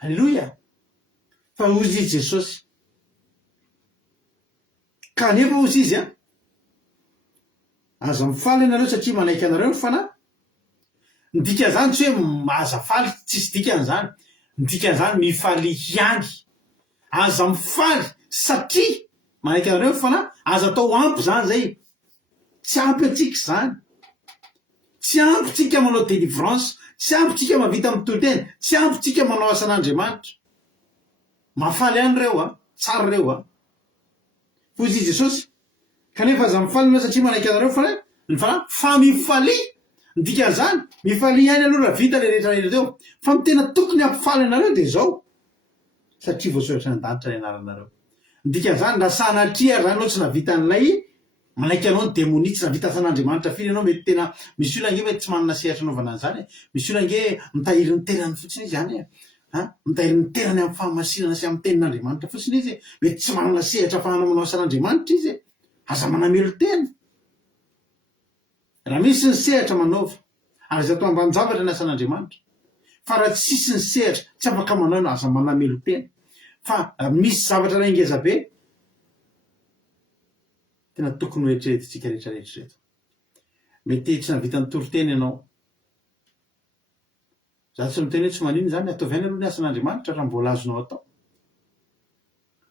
Alleloia. Fa ozy izy Jesosy kanefa ozy izy aza mifaly ianareo satria manaiky anareo ny fanahy. Ny dikan'izany tsy hoe aza faly, tsisy dikan'izany. Ny dikan'izany mifaly hiangy. Aza mifaly satria manaiky anareo ny fanahy. Aza atao ampy zany zay. Tsy ampy atsika zany. Tsy ampy tsika manao délivrance, tsy ampy tsika mavita mitotena, tsy ampy tsika manao asan'Andriamanitra. Mafaly ihany reo tsara reo Ozy Jesosy. Kanefa aza mifaly no satria manaiky anareo fanahy. Ny fanahy fa mifaly. Ny dikan'izany mifaly ihany aloha raha vita le rehetra rehetra teo. Fa ny tena tokony hampifaly anareo dia zao. Satria voasoratra ny danitra ny anaranareo. Ny dikan'izany raha sanatria zany anao tsy navita an'ilay manaiky anao ny démonie, tsy navita asan'Andriamanitra firy anao mety tena misy olona nge mety tsy manana sehatra anaovana an'izany. Misy olona nge mitahiry ny terany fotsiny izy zany mitahiry ny terany amin'ny fahamasinana sy amin'ny tenin'Andriamanitra fotsiny izy. Mety tsy manana sehatra ahafahana manao asan'Andriamanitra izy. Aza manamelo tena. Raha misy ny sehatra manaova, aza atao ambanin-javatra ny asan'Andriamanitra. Fa raha tsisy ny sehatra, tsy afaka manao no aza manamelo tena. Fa misy zavatra raha ingeza be tena tokony ho eritreretintsika rehetrarehetra reto. Mety tsy navita ny toriteny ianao. Za tsy miteny hoe tsy manino zany, ataovy ihany aloha ny asan'Andriamanitra raha mbola azonao atao.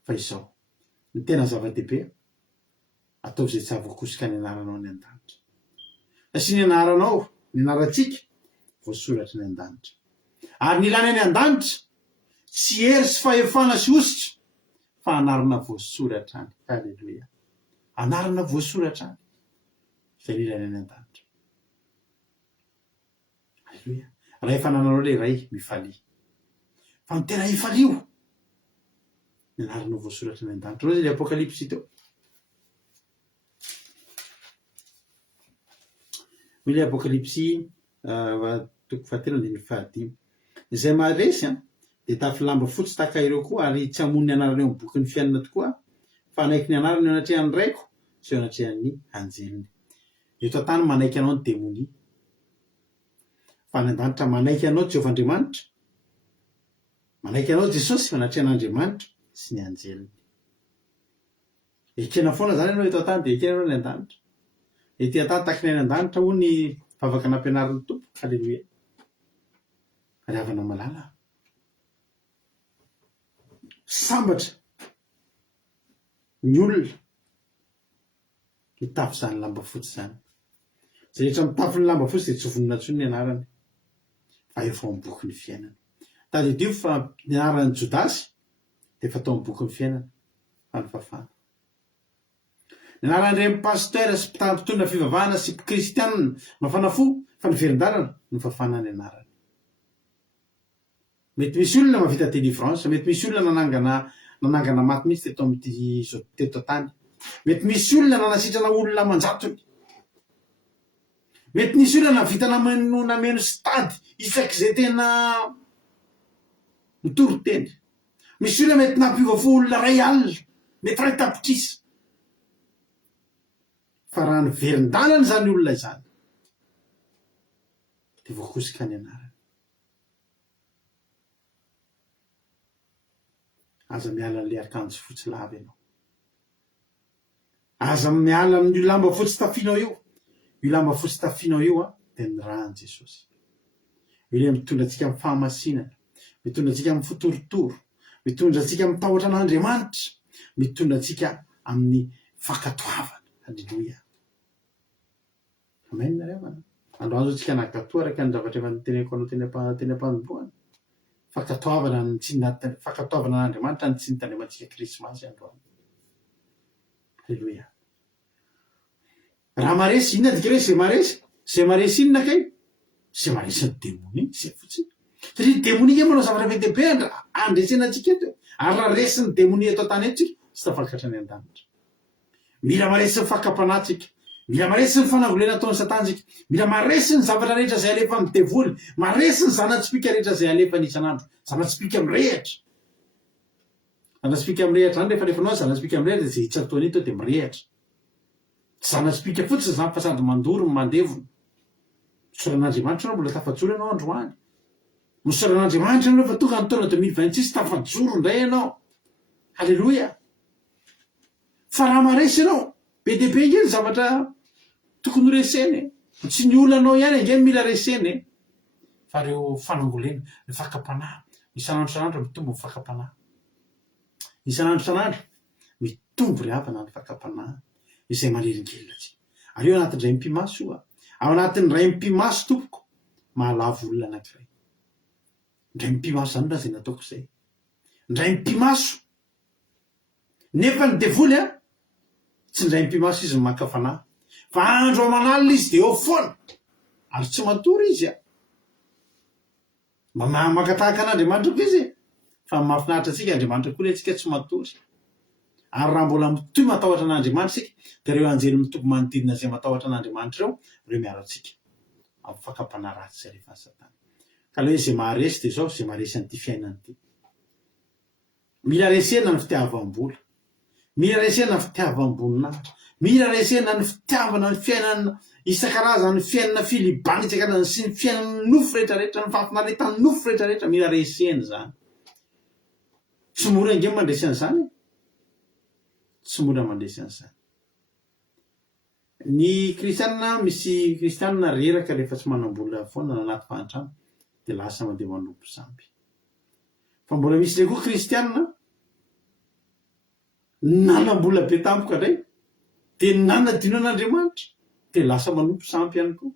Fa izao ny tena zava-dehibe, ataovy izay tsy hahavoakosika ny anaranao ny an-danitra. Sy ny anaranao, ny anarantsika voasoratra ny an-danitra. Ary ny ilana any an-danitra tsy hery sy fahefana sy ositra, fa anarana voasoratra any. Halleloia. Anarana voasoratra any izay ny ilana any an-danitra. Halleloia. Raha efa nananao le ray mifaly. Fa ny tena hifalio ny anarana voasoratra ny an-danitra. Roa zay Apokalipsy teo. Mila Apokalipsy toko fahatelo andininy fahadimy. Izay maharesy dia tafy lamba fotsy tahaka ireo koa, ary tsy hamono ny anarany eo amin'ny boky ny fiainana tokoa, fa anaiky ny anarany eo anatrehan'ny raiko sy eo anatrehan'ny anjeliny. Eto an-tany manaiky anao ny démonie, fa ny an-danitra manaiky anao Jehovah-Andriamanitra, manaiky anao Jesosy anatrehan'Andriamanitra sy ny anjeliny. Ekena foana zany ianao eto an-tany dia ekena ianao ny an-danitra. Ety an-tany taky ny any an-danitra hoy ny vavaka nampianarin'ny tompo. Halleloia. Ary havana malala. Sambatra ny olona mitafy zany lamba fotsy zany. Zay rehetra mitafy ny lamba fotsy dia tsy vonona intsony ny anarany, fa efa amin'ny boky ny fiainana. Tadidio fa ny anaran'ny Jodasy dia efa tao amin'ny boky ny fiainana, fa ny fafana. Ny anaran'ireny pasteur sy mpitandrina fivavahana sy kristianina mafana fo fa ny verin-dalana ny fafana ny anarany. Mety misy olona mavita délivrance, mety misy olona nanangana maty mihitsy teto amin'ity teto tany. Mety misy olona nanasitrana olona manjatony. Mety misy olona navita nameno stady isak'izay tena mitory teny. Misy olona mety nampiova fo olona ray alina, mety ray tapitrisa. Fa raha ny verin-dalana zany olona izany dia voakosika ny anarany. Aza miala n'ilay akanjo fotsy lava ianao. Aza miala amin'ny lamba fotsy tafianao io. Io lamba fotsy tafianao io dia ny ràny Jesosy. Ilay mitondra antsika amin'ny fahamasinana, mitondra antsika amin'ny fotorotoro, mitondra antsika amin'ny tahotra an'Andriamanitra, mitondra antsika amin'ny fakatoavana. Halleloia. Amen nareo. Androany zao tsika nakatoa araka ny zavatra efa niteneko anao teny am-panombohana. Fakatoavana n'Andriamanitra ny tsy nitandremantsika Krismasy androany. Halleloia. Raha maresy inona dika resy zay maresy inona kay? Zay maresy ny démonie, zay fotsiny. Satria démonie ke manao zavatra be dehibe andresena antsika eto. Ary raha resy ny démonie eto an-tany eto tsika, tsy tafakatra ny an-danitra. Mila maresy ny fakapanatsika, mila maresy ny fanagolena ataon'ny satantsika, mila maresy ny zavatra rehetra zay alefa amin'ny devoly, maresy ny zanatsipika rehetra zay alefa n'isan'andro, zanatsipika mirehatra. Zanatsipika mirehatra zany rehefa alefanao zanatsipika mirehatra zay tsy ataony eto dia mirehatra. Zanatsipika fotsiny zany fa sady mandoro mandevona. Soran'Andriamanitra anao mbola tafatsolo ianao androany. mosaran'andriamanitra anao fa tonga ny taona 2026 tafajoro indray ianao. Halleloia. Fa raha maresy ianao be dia be ingeny zavatra tokony reseny. Tsy ny olonanao ihany ingeny mila reseny. Fa reo fanambolena ny fakapanahy isan'andro isan'andro mitombo ny fakapanahy. Isan'andro isan'andro mitombo ry havana ny fakapanahy izay maneringelina tsy. Ary eo anatin'ny ray mpimaso io ao anatin'ny ray mpimaso tompoko mahalavo olona anankiray. Ndray mpimaso zany raha zay nataoko izay. Ndray mpimaso nefa ny devoly tsy ndray mpimaso izy maka fanahy. Fa andro aman'alina izy dia eo foana ary tsy matory izy maka tahaka an'Andriamanitra koa izy. Fa mahafinaritra antsika Andriamanitra koa antsika tsy matory. Ary raha mbola mitoy matahotra an'Andriamanitra sika dia ireo anjely mitombo manodidina izay matahotra an'Andriamanitra ireo miarantsika amin'ny fakapanahy ratsy izay rehefa Satana. Ka ilay izay maharesy dia izao izay maharesy an'ity fiainana ity. Mila resena ny fitiavam-bola. Mila resena ny fitiavam-boninahitra. Mila resena ny fitiavana ny fiainana isan-karazany fiainana filibana isan-karazany sy ny fiainana nofo rehetrarehetra ny fahafinaretsana nofo rehetrarehetra mila resena zany. Tsy mora ingeny mandresy an'izany. Tsy mora mandresy an'izany. Ny kristianina misy kristianina reraka rehefa tsy manam-bola foana anaty fahantrano dia lasa mandeha manompo samby. Fa mbola misy ilay koa kristianina nanam-bola be tampoka indray dia nanadino an'Andriamanitra dia lasa manompo sampy ihany koa.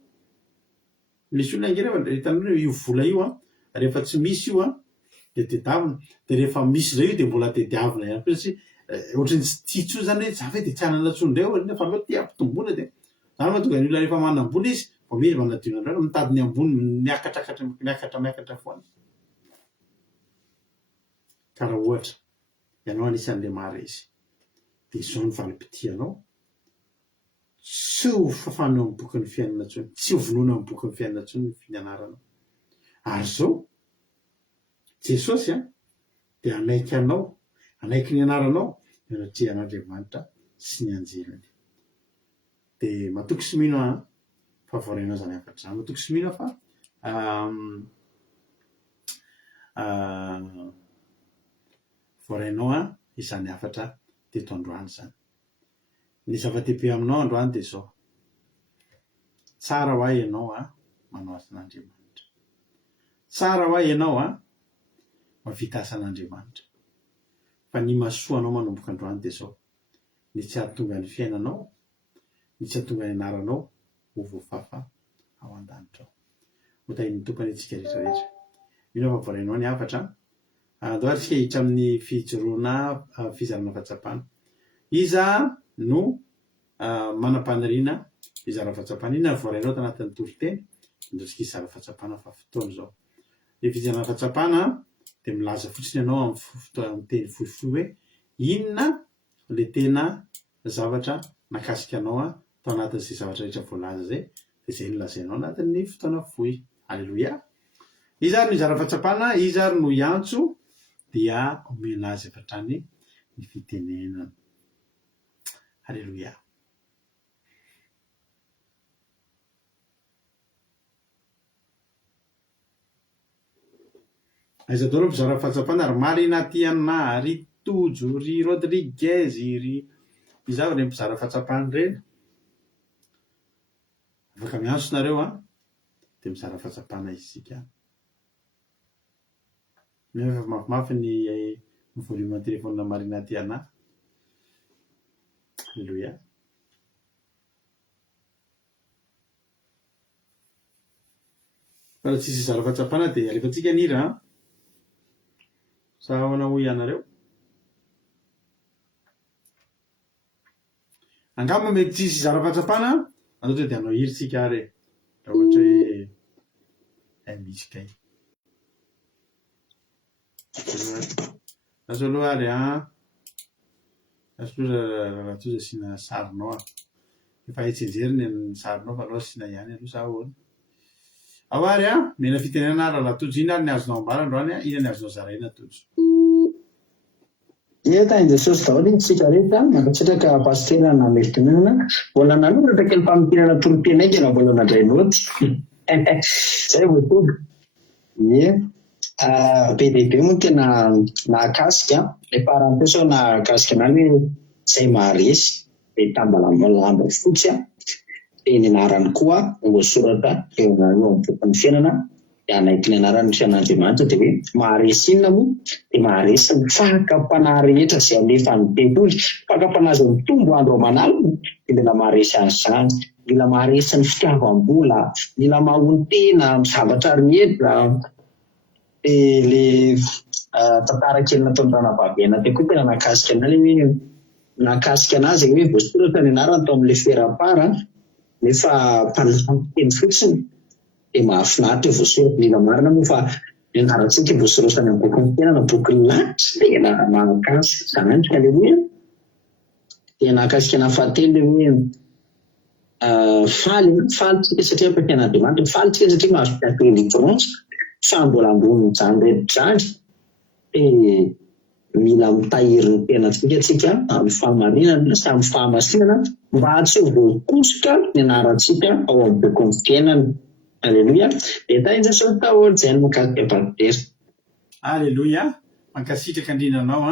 Misy olona ingeny rehefa hitanao io vola io rehefa tsy misy io dia tediavina. Dia rehefa misy izay io dia mbola tediavina ihany koa satria ohatrany tsy tia intsony zany hoe zava dia tsy hanana intsony indray ao fa aleo tia ampitomboana dia zany mahatonga ny olona rehefa manam-bola izy vao misy manadino andreo mitady ny ambony miakatra foana. Ka raha ohatra ianao anisan'ilay maharesy dia izao ny valim-pitianao. Tsy ho fafana amin'ny boky ny fiainana intsony, tsy ho vonoina amin'ny boky ny fiainana intsony ny fianaranao. Ary izao Jesosy dia anaiky anao, anaiky ny anaranao mianatria an'Andriamanitra sy ny anjelany. Dia matoky sy mino fa voarainao zany afatra zany. Matoky sy mino fa voarainao izany afatra teto androany zany. Ny zava-dehibe aminao androany dia izao. Tsara ho ahy ianao manao asan'Andriamanitra. Tsara ho ahy ianao mavita asan'Andriamanitra. Fa ny mahasoanao manomboka androany dia izao. Ny tsy hahatonga ny fiainanao, ny tsy hahatonga ny anaranao ho voafafa ao an-danitra ao. Hotahin'ny tompony antsika rehetrarehetra. Mino fa voarainao ny afatra. Andao ary isika hiditra amin'ny fijoroana fizarana fahatsapana. Iza no manam-paniriana fizarana fahatsapana. Inona ny voarainao tanatin'ny toriteny indrisika izara fahatsapana fa fotoana izao. Ny fizarana fahatsapana dia milaza fotsiny ianao amin'ny teny fohifohy hoe inona ilay tena zavatra nakasika anao tao anatin'izay zavatra rehetra voalaza izay dia izay no lazainao anatin'ny fotoana fohy. Halleloia. Izy ary no hizara fahatsapana, izy ary no hiantso dia omena azy avy hatrany ny fitenenana. Halleloia. Aiza daholo mpizara fahatsapana ry Marina Tiana, ry Tojo, ry Rodriguez, ry izao ireny mpizara fahatsapana ireny. Afaka miantso nareo dia mizara fahatsapana isika. Nefa mafimafy ny volume telefônina Marina Tiana. Halleloia. Fa raha tsisy zara fahatsapana dia alefantsika ny hira. Sa ahoana ho ianareo? Angamba mety tsisy zara fahatsapana andao dia hanao hirintsika ary raha ohatra hoe misy kay. Aso aloha ary aso raha toa asiana sarinao efa hitsenjeriny ny sarinao fa aloha asiana ihany aloha sa ahoana. Ao ary mena fitenenana raha tojo ina ary ny azonao ambara androany ina ny azonao zaraina tojo. Tany Jesosy daholo tsika rehetra mankatsitraka pastera na meritonana mbola nanoratra kely famotinana torom-piainaika na mbola nandray noty. Zay voatoga. Ie. be dehibe moa tena nahakasika ilay parenthèse ao nahakasika an'any hoe izay maharesy dia tambalamba fotsy dia ny anarany koa voasoratra eo amin'ny bokin'ny fiainana dia anaiky ny anarany fiainan'Andriamanitra dia hoe maharesy inona moa dia maharesy ny fakapanahy rehetra izay alefa ny baiboly. Fakapanahy izay mitombo andro aman'alina dia mila maharesy azy izany, mila maharesy ny fitiavam-bola, mila mahon-tena amin'ny zavatra rehetra. Ilay tantara kely nataon'ny ranavavena teo koa tena nakasika an'azy hoe nakasika anazy hoe voasoratra ny anarany tao amin'ilay ferapara nefa mpanampiteny fotsiny dia mahafinaritra voasoratra mila marina moa fa ny anarantsika voasoratra ny bokin'ny fiainana bokin'ny lasitra tena mahakasika izany haleloia. Dia nakasika ana fahatelo hoe falytsika satria ampiasain'Andriamanitra, falytsika satria mahazo delivrance fa mbola ambony zany rehetra dia mila mitahiry ny tenantsika tsika amin'ny fahamarinana sy amin'ny fahamasinana mba tsy ho voakosoka ny anarantsika ao amin'ny bokin'ny fiainana. Aleloia. Dia tainy Jesosy daholo izay no makasika baptesy. Aleloia. Mankasitraka indrinanao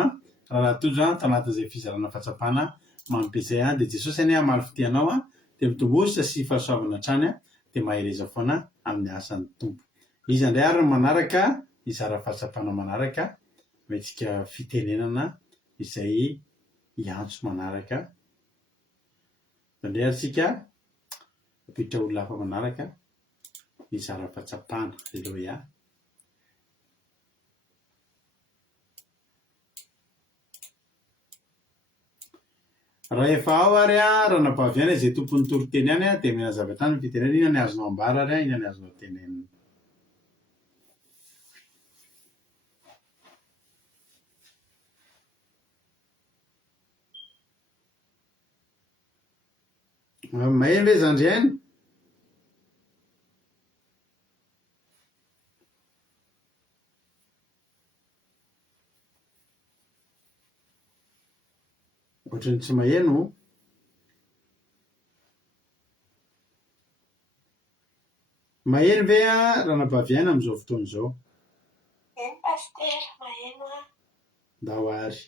raha tojo tanatin'izay fizarana fahatsapana mampiasay dia Jesosy any maro fitianao dia mitombosa sy fahasoavana hatrany dia mahereza foana amin'ny asan'ny tompo. Izy indray ary manaraka izara fahatsapana manaraka metsika fitenenana izay iantso manaraka. Indray arsika apitra olona hafa manaraka izara fahatsapana. Aleluia. Raha efa ao ary ranampaviana izay tompon'ny toriteny any dia mena zavatra ny fitenenana ina ny azonao ambara ary ina ny azonao tenenina. Maheno ve zandry ainy? Ohatrany tsy maheno. Maheno ve ranampaviana amin'izao fotoana izao? Paster, maheno Dao ary.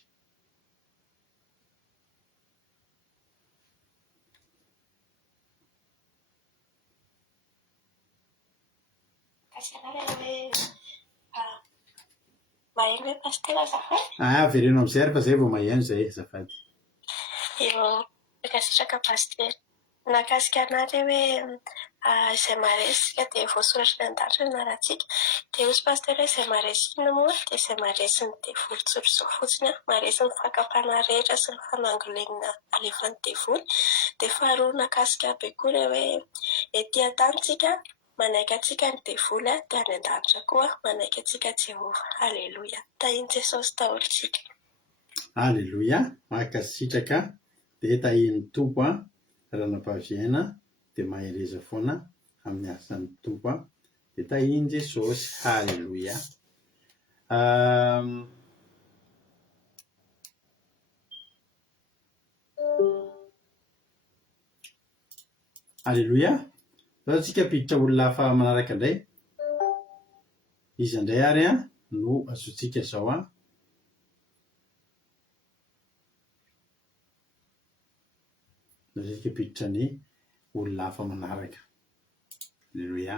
maheno hoe paster azafady. Vereno amin'izay ary fa izay vao maheno izay azafady. Io mikasitraka paster nakasika anary hoe izay maresika dia voasoratra ny an-dafitra ny anarantsika dia hozy paster hoe izay maresy ina moa dia izay maresy ny devoly tsotro izao fotsiny maresy ny fakapanahy rehetra sy ny fanangolenana alefan'ny devoly. Dia faharoa nakasika be koa hoe etỳ an-tanitsika manaiky atsika ny devoly dia any an-danitra koa manaiky atsika Jehova. Aleloia. Tahiny Jesosy daholotsika. Aleloia. Mankasitraka dia tahin'ny tompo ranampaviana dia mahereza foana amin'ny asan'ny tompo dia tahiny Jesosy. Aleloia. Aleloia. Zao tsika piditra olona hafa manaraka indray. Izy indray ary no azotsika zao Zazika piditra ny olona hafa manaraka. Aleluia.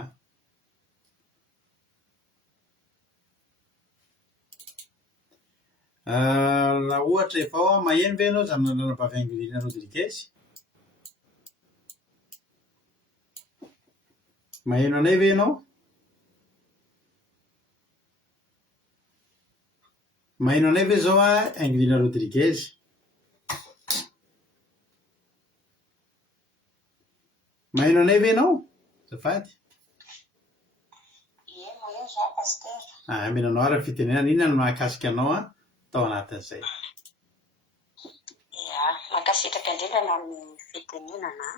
Raha ohatra efa ao maheno ve ianao zany ranampavianina Rodriguez? Maheno anay ve ianao? Maheno anay ve zao Angelina Rodriguez? Maheno anay ve ianao? Azafady. Maheno za paster. Menanao ary fitenenana inona no mahakasika anao tao anatin'izay? Mankasitraka indrindra amin'ny fitenenana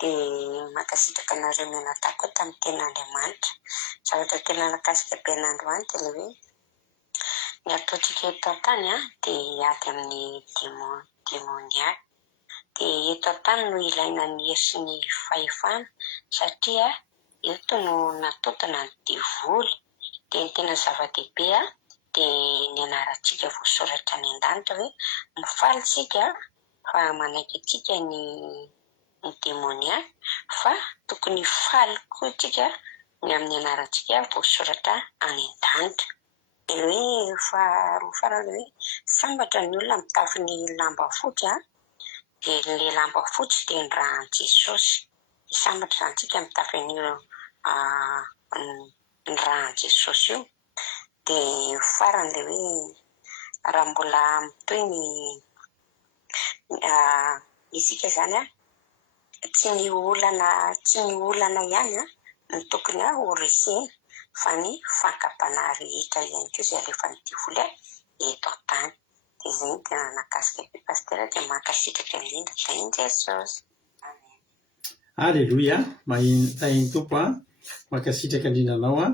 dia mankasitraka anareo mianatako tamin'ny ten'Andriamanitra. Zavatra tena nakasika be n'androany dia ilay hoe ny ataontsika eto an-tany dia ady amin'ny demoniaky. Dia eto an-tany no ilaina ny hery sy ny fahefana satria eto no natotana ny devoly dia ny tena zava-dehibe dia ny anarantsika voasoratra any an-danitra hoe mifaly tsika fa manaiky atsika ny demonia fa tokony faly koa tsika ny amin'ny anarantsika voasoratra any an-danitra. Dia hoe faharoa farany hoe sambatra ny olona mitafy ny lamba fotsy dia ilay lamba fotsy dia ny rahan'i Jesosy. Sambatra zany tsika mitafy ny rahan'i Jesosy io. Dia farany ilay hoe raha mbola mitoy ny isika zany tsy ny olana ihany ny tokony ho resena fa ny fankapana rehetra ihany koa izay rehefa nydivoly eto an-tany. Dia izay ny tena nakasika be pastera dia mankasitraka indrindra tainy Jesosy. Aleloia, mahintahiny tompo mankasitraka indrindra anao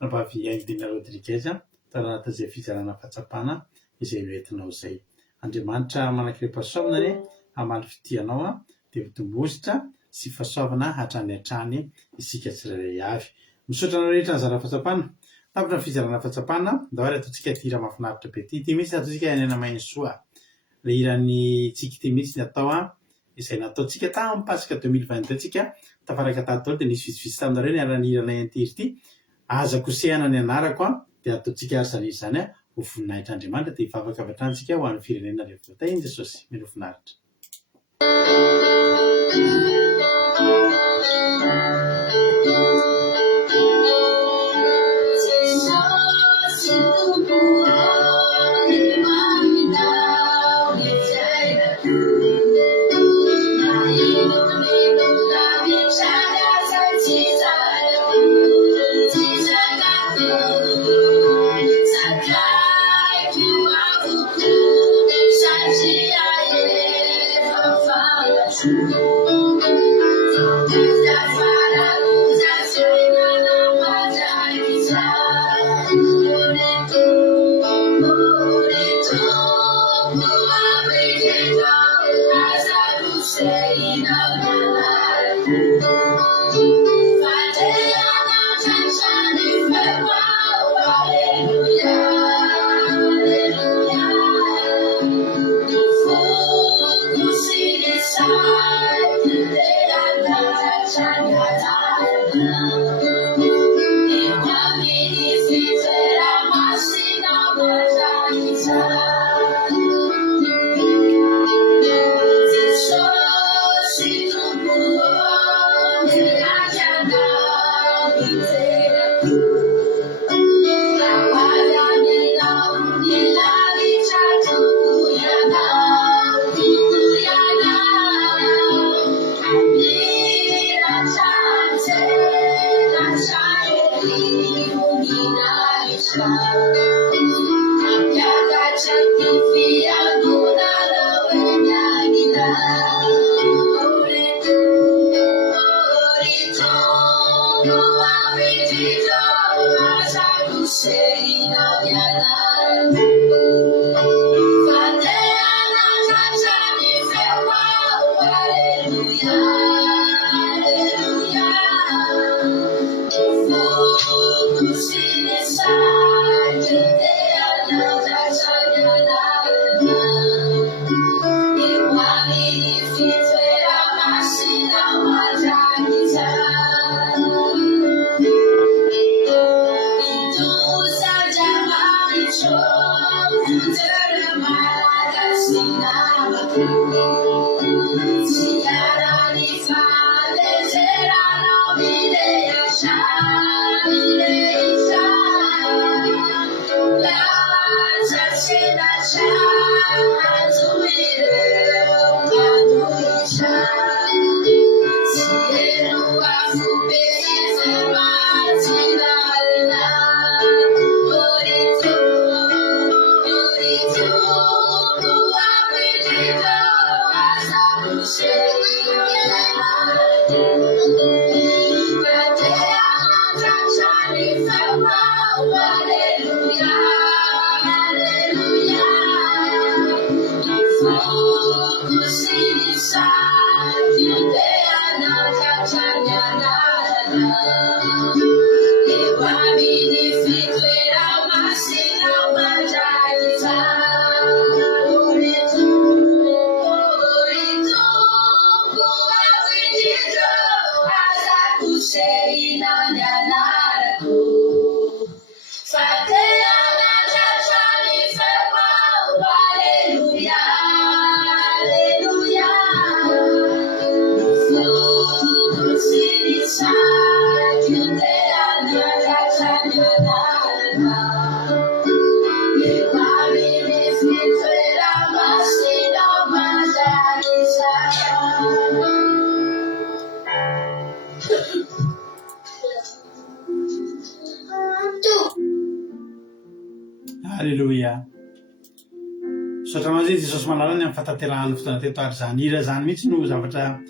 Ravavy Aidina Rodriguez tarata izay fizarana fahatsapana izay hoentinao izay. Andriamanitra manankirepasoavana hamaly fitianao dia vitombositra sy fahasoavana hatrany hatrany isika tsirairay avy. Misaotra anao rehetra ny zara fahatsapana tapitra ny fizarana fahatsapana daholo ataontsika hira mahafinaritra be ty mihitsy ataontsika any anamainy soa le hiran'ny tsika ty mihitsy ny atao izay nataontsika tamin'ny pasika 2022 tsika tafaraka tato dia nisy vitsivitsy taminareo ny arany hiranay antiry ty aza kosehana ny anarako dia ataontsika arzany izany ho voninahitr'Andriamanitra dia hivavaka avy hatrany ho an'ny firenena rehetra tainy Jesosy mino finaritra. Shame. Alléluia. Sotranao zay Jesosy malala ny amin'ny fatanterahana fotoana teto ary zany hira zany mihitsy no zavatra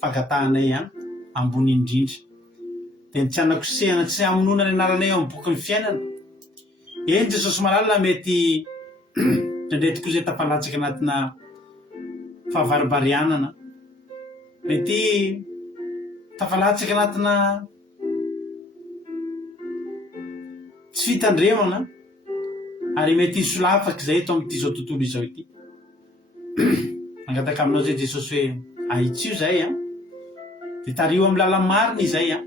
fagatahanay ambony indrindra. Dia ny tsy anakosehana tsy hamonona ny anaranay eo amin'ny boky ny fiainana. Eny Jesosy malala mety ndraindray tokoa izay tafalatsaka anatina fahavaribarianana. Mety tafalatsaka anatina tsy fitandremana ary mety hisolafaka izay eto amin'ity zao tontolo izao ity. Angataka aminao zay Jesosy hoe ahitsio zay dia tario amin'ny lala marina izay dia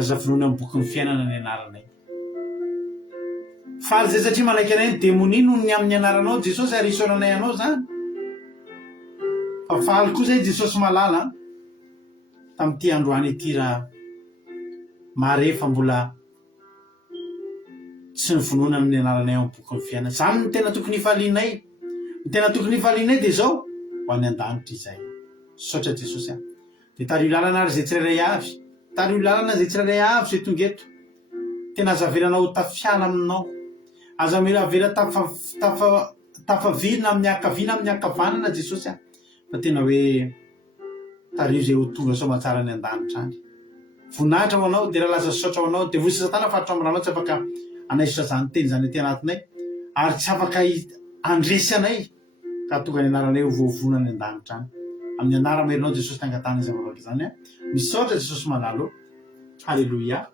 azavinony amin'ny boky ny fiainana ny anaranay. Faly zay satria manaiky anay ny démonie noho ny amin'ny anaranao Jesosy ary isaonanay anao zany. Fa faly koa zay Jesosy malala tamin'ity androany ity raha marefa mbola tsy nyvonoana amin'ny anaranay amin'ny boky ny fiainana. Zany ny tena tokony hifalianay. Ny tena tokony hifalianay dia zao ho any an-danitra izay. Saotra Jesosy dia tario lalana ary zay tsirairay avy. Tario lalana zay tsirairay avy zay tonga eto. Tena azavelanao tafiala aminao. Azavela tafavirina amin'ny akaviana amin'ny akavanana Jesosy fa tena hoe tario zay ho tonga soamatsara ny an-danitra any. Voninahitra ho anao dia raha laza saotra ho anao dia vory Satana faritra amin'ny ranao tsy afaka anaisitra zany teny zany aty anatinay ary tsy afaka andresy anay ka tonga ny anaranay ho voavona ny an-danitra any. Amin'ny anara maheronao Jesosy tangatana izay vavaka izany misaotra Jesosy malalo. Halleluia.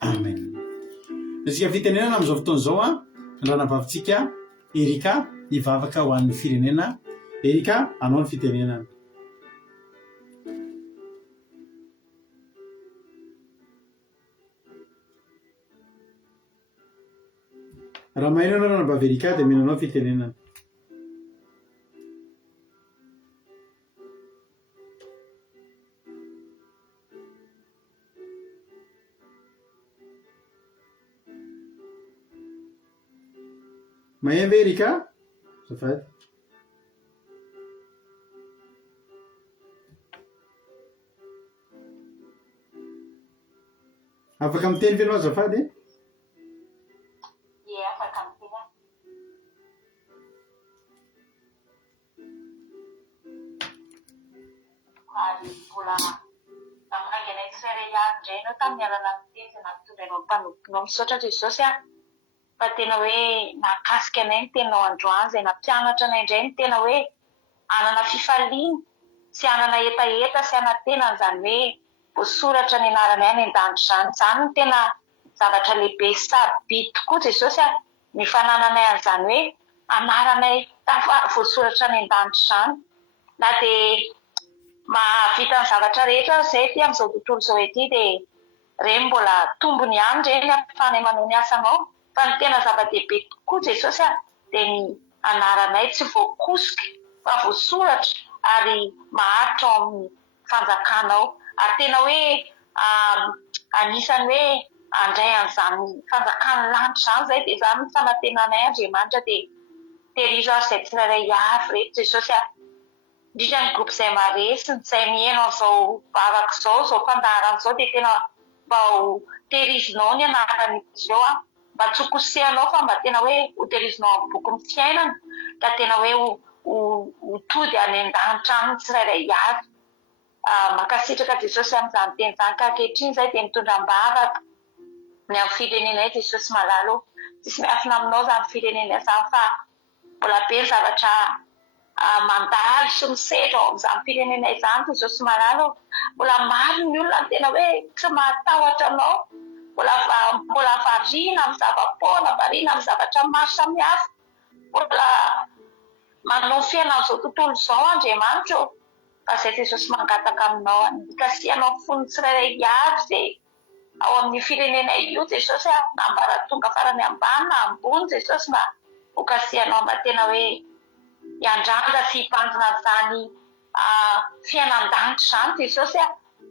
Amen. Isika fitenenana amin'izao fotoana izao ranavavitsika Erika hivavaka ho an'ny firenena. Erika, anao ny fitenenana. Raha mahaino anao ranavavy Erika dia menanao fitenenana. Maheno ve Erika? Azafady. Afaka miteny ve anao azafady? Afaka miteny. Ary mbola namanganay tsirairay avy indray ianao tamin'ny alana miteny izay nampitondrainao mpanomponao misaotra Jesosy fa tena hoe nakasika anay ny tenao androany izay nampianatra anay indray ny tena hoe anana fifaliana sy anana etaeta sy anatena n'izany hoe voasoratra ny anaranay any an-danitra izany. Izany no tena zavatra lehibe sy sarobidy tokoa Jesosy ny fanananay an'izany hoe anaranay voasoratra ny an-danitra izany. Na dia mahavita ny zavatra rehetra izay ty amin'izao tontolo izao ety dia ireny mbola tombony ihany ireny ahafahanay manao ny asanao. Fa ny tena zava-dehibe tokoa Jesosy dia ny anaranay tsy voakosika fa voasoratra ary maharitra ao amin'ny fanjakanao. Ary tena hoe anisany hoe andray an'izany fanjakany lanitra izany izay dia izany ny fanantenanay Andriamanitra dia tehirizo azy izay tsirairay avy rehetra Jesosy indrindra ny groupe izay maresy ny izay mihaino an'izao vavaka izao fandaharana izao dia tena mba ho tehirizinao ny anaran'izy ireo mba tsy ho kosehanao fa mba tena hoe ho tehirizinao amin'ny boky ny fiainana ka tena hoe ho tody any an-danitra any tsirairay avy. Mankasitraka Jesosy amin'izany teny izany ka ankehitriny izay dia mitondram-bavaka ny amin'ny firenenay Jesosy malalo. Tsisy miafina aminao izany firenena izany fa mbola be ny zavatra mandalo sy misehatra ao amin'izany firenena izany Jesosy malalo. Mbola maro ny olona tena hoe tsy mahatahotra anao. Mbola variana amin'ny zava-poana, variana amin'ny zavatra maro samihafa. Mbola manao fiainana amin'izao tontolo izao Andriamanitra fa izay Jesosy mangataka aminao ikasihanao fony tsirairay avy izay ao amin'ny firenena io Jesosy na mbara tonga farany ambany na ambony Jesosy mba ho kasihanao mba tena hoe hiandrandra sy hibandina izany fiainan-danitra izany Jesosy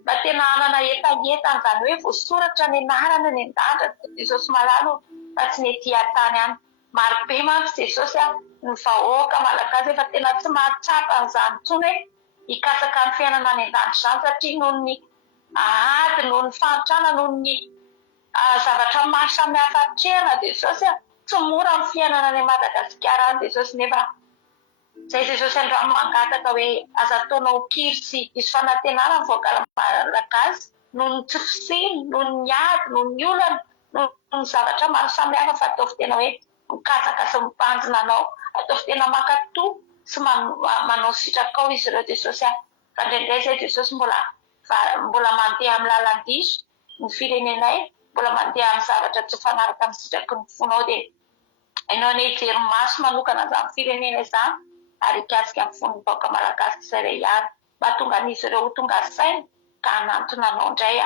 mba tena hanana etaeta n'izany hoe voasoratra ny anarana ny an-danitra Jesosy malalo fa tsy mety hiatany any. Maro be mantsy Jesosy ny vahoaka malagasy efa tena tsy mahatsapa an'izany intsony hoe hikasaka ny fiainana any an-danitra izany satria noho ny ady, noho ny fanotrana, noho ny zavatra maro samihafa hatrehana Jesosy tsy mora ny fiainana any Madagasikara any Jesosy nefa zay Jesosy androany mangataka hoe aza ataonao kiry sy diso fanantenana ny voakala malagasy noho ny tsy fisiny, noho ny ady, noho ny olana, noho ny zavatra maro samihafa fa ataovy tena hoe mikasaka sy mibanjina anao, ataovy tena mankatoa sy manao sitrakao izy ireo Jesosy fa indraindray zay Jesosy mbola mandeha amin'ny lalan-diso ny firenenay, mbola mandeha amin'ny zavatra tsy fanaraka amin'ny sitraky ny fonao dia ianao ny hijery maso manokana izany firenena izany ary hikasika amin'ny fon'ny vahoaka malagasy tsirairay avy mba tonga an'izy ireo tonga saina ka hanantona anao indray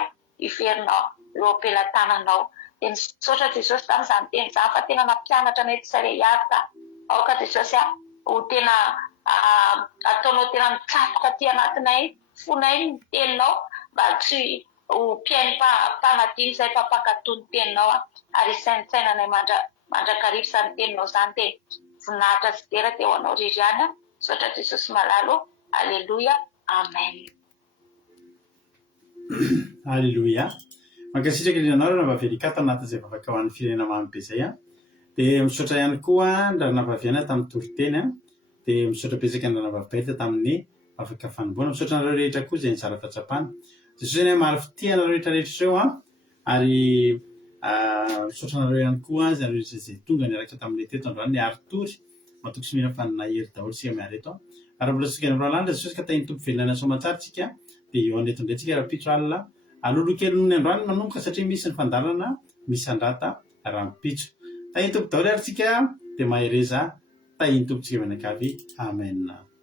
hiverinao eo ampelantananao. Dia nisaotra Jesosy tamin'izany teny izany fa tena nampianatra anay tsirairay avy ka aoka Jesosy ho tena ataonao tena mitsatoka aty anatinay fonay ny teninao mba tsy ho mpiaino mpanadiny izay mpampakatoa ny teninao ary sainsainanay mandrakarivo izany teninao izany dia voninahitra sy dera dia ho anao ririhany saotra Jesosy malalo. Alleluia, amen. Alleluia. Mankasitraka ianao raha nampavelika anatin'izay vavaka ho an'ny firenena mamy be izay dia misaotra ihany koa raha nampaviana tamin'ny toriteny dia misaotra betsaka ny navabaita tamin'ny afaka fanomboana. Misaotra anareo rehetra koa izay nitsara fahatsapana. Jesosy ny maro fitianareo rehetrarehetra ireo ary misaotra anareo ihany koa zareo izay tonga niaraka tamin'ny teto androany ny aritory matoko sy mihina fa nahery daholo sika miara eto ary mbola tsika ny roalandra Jesosy ka tahiny tompo velona soamantsara tsika dia eo aneto indray tsika raha-pitro alina alolo kely noho ny androany manomboka satria misy ny fandarana misy andrata raha-pitso tahiny tompo daholo ary tsika dia mahereza tahiny tompo tsika menakavy. Amen.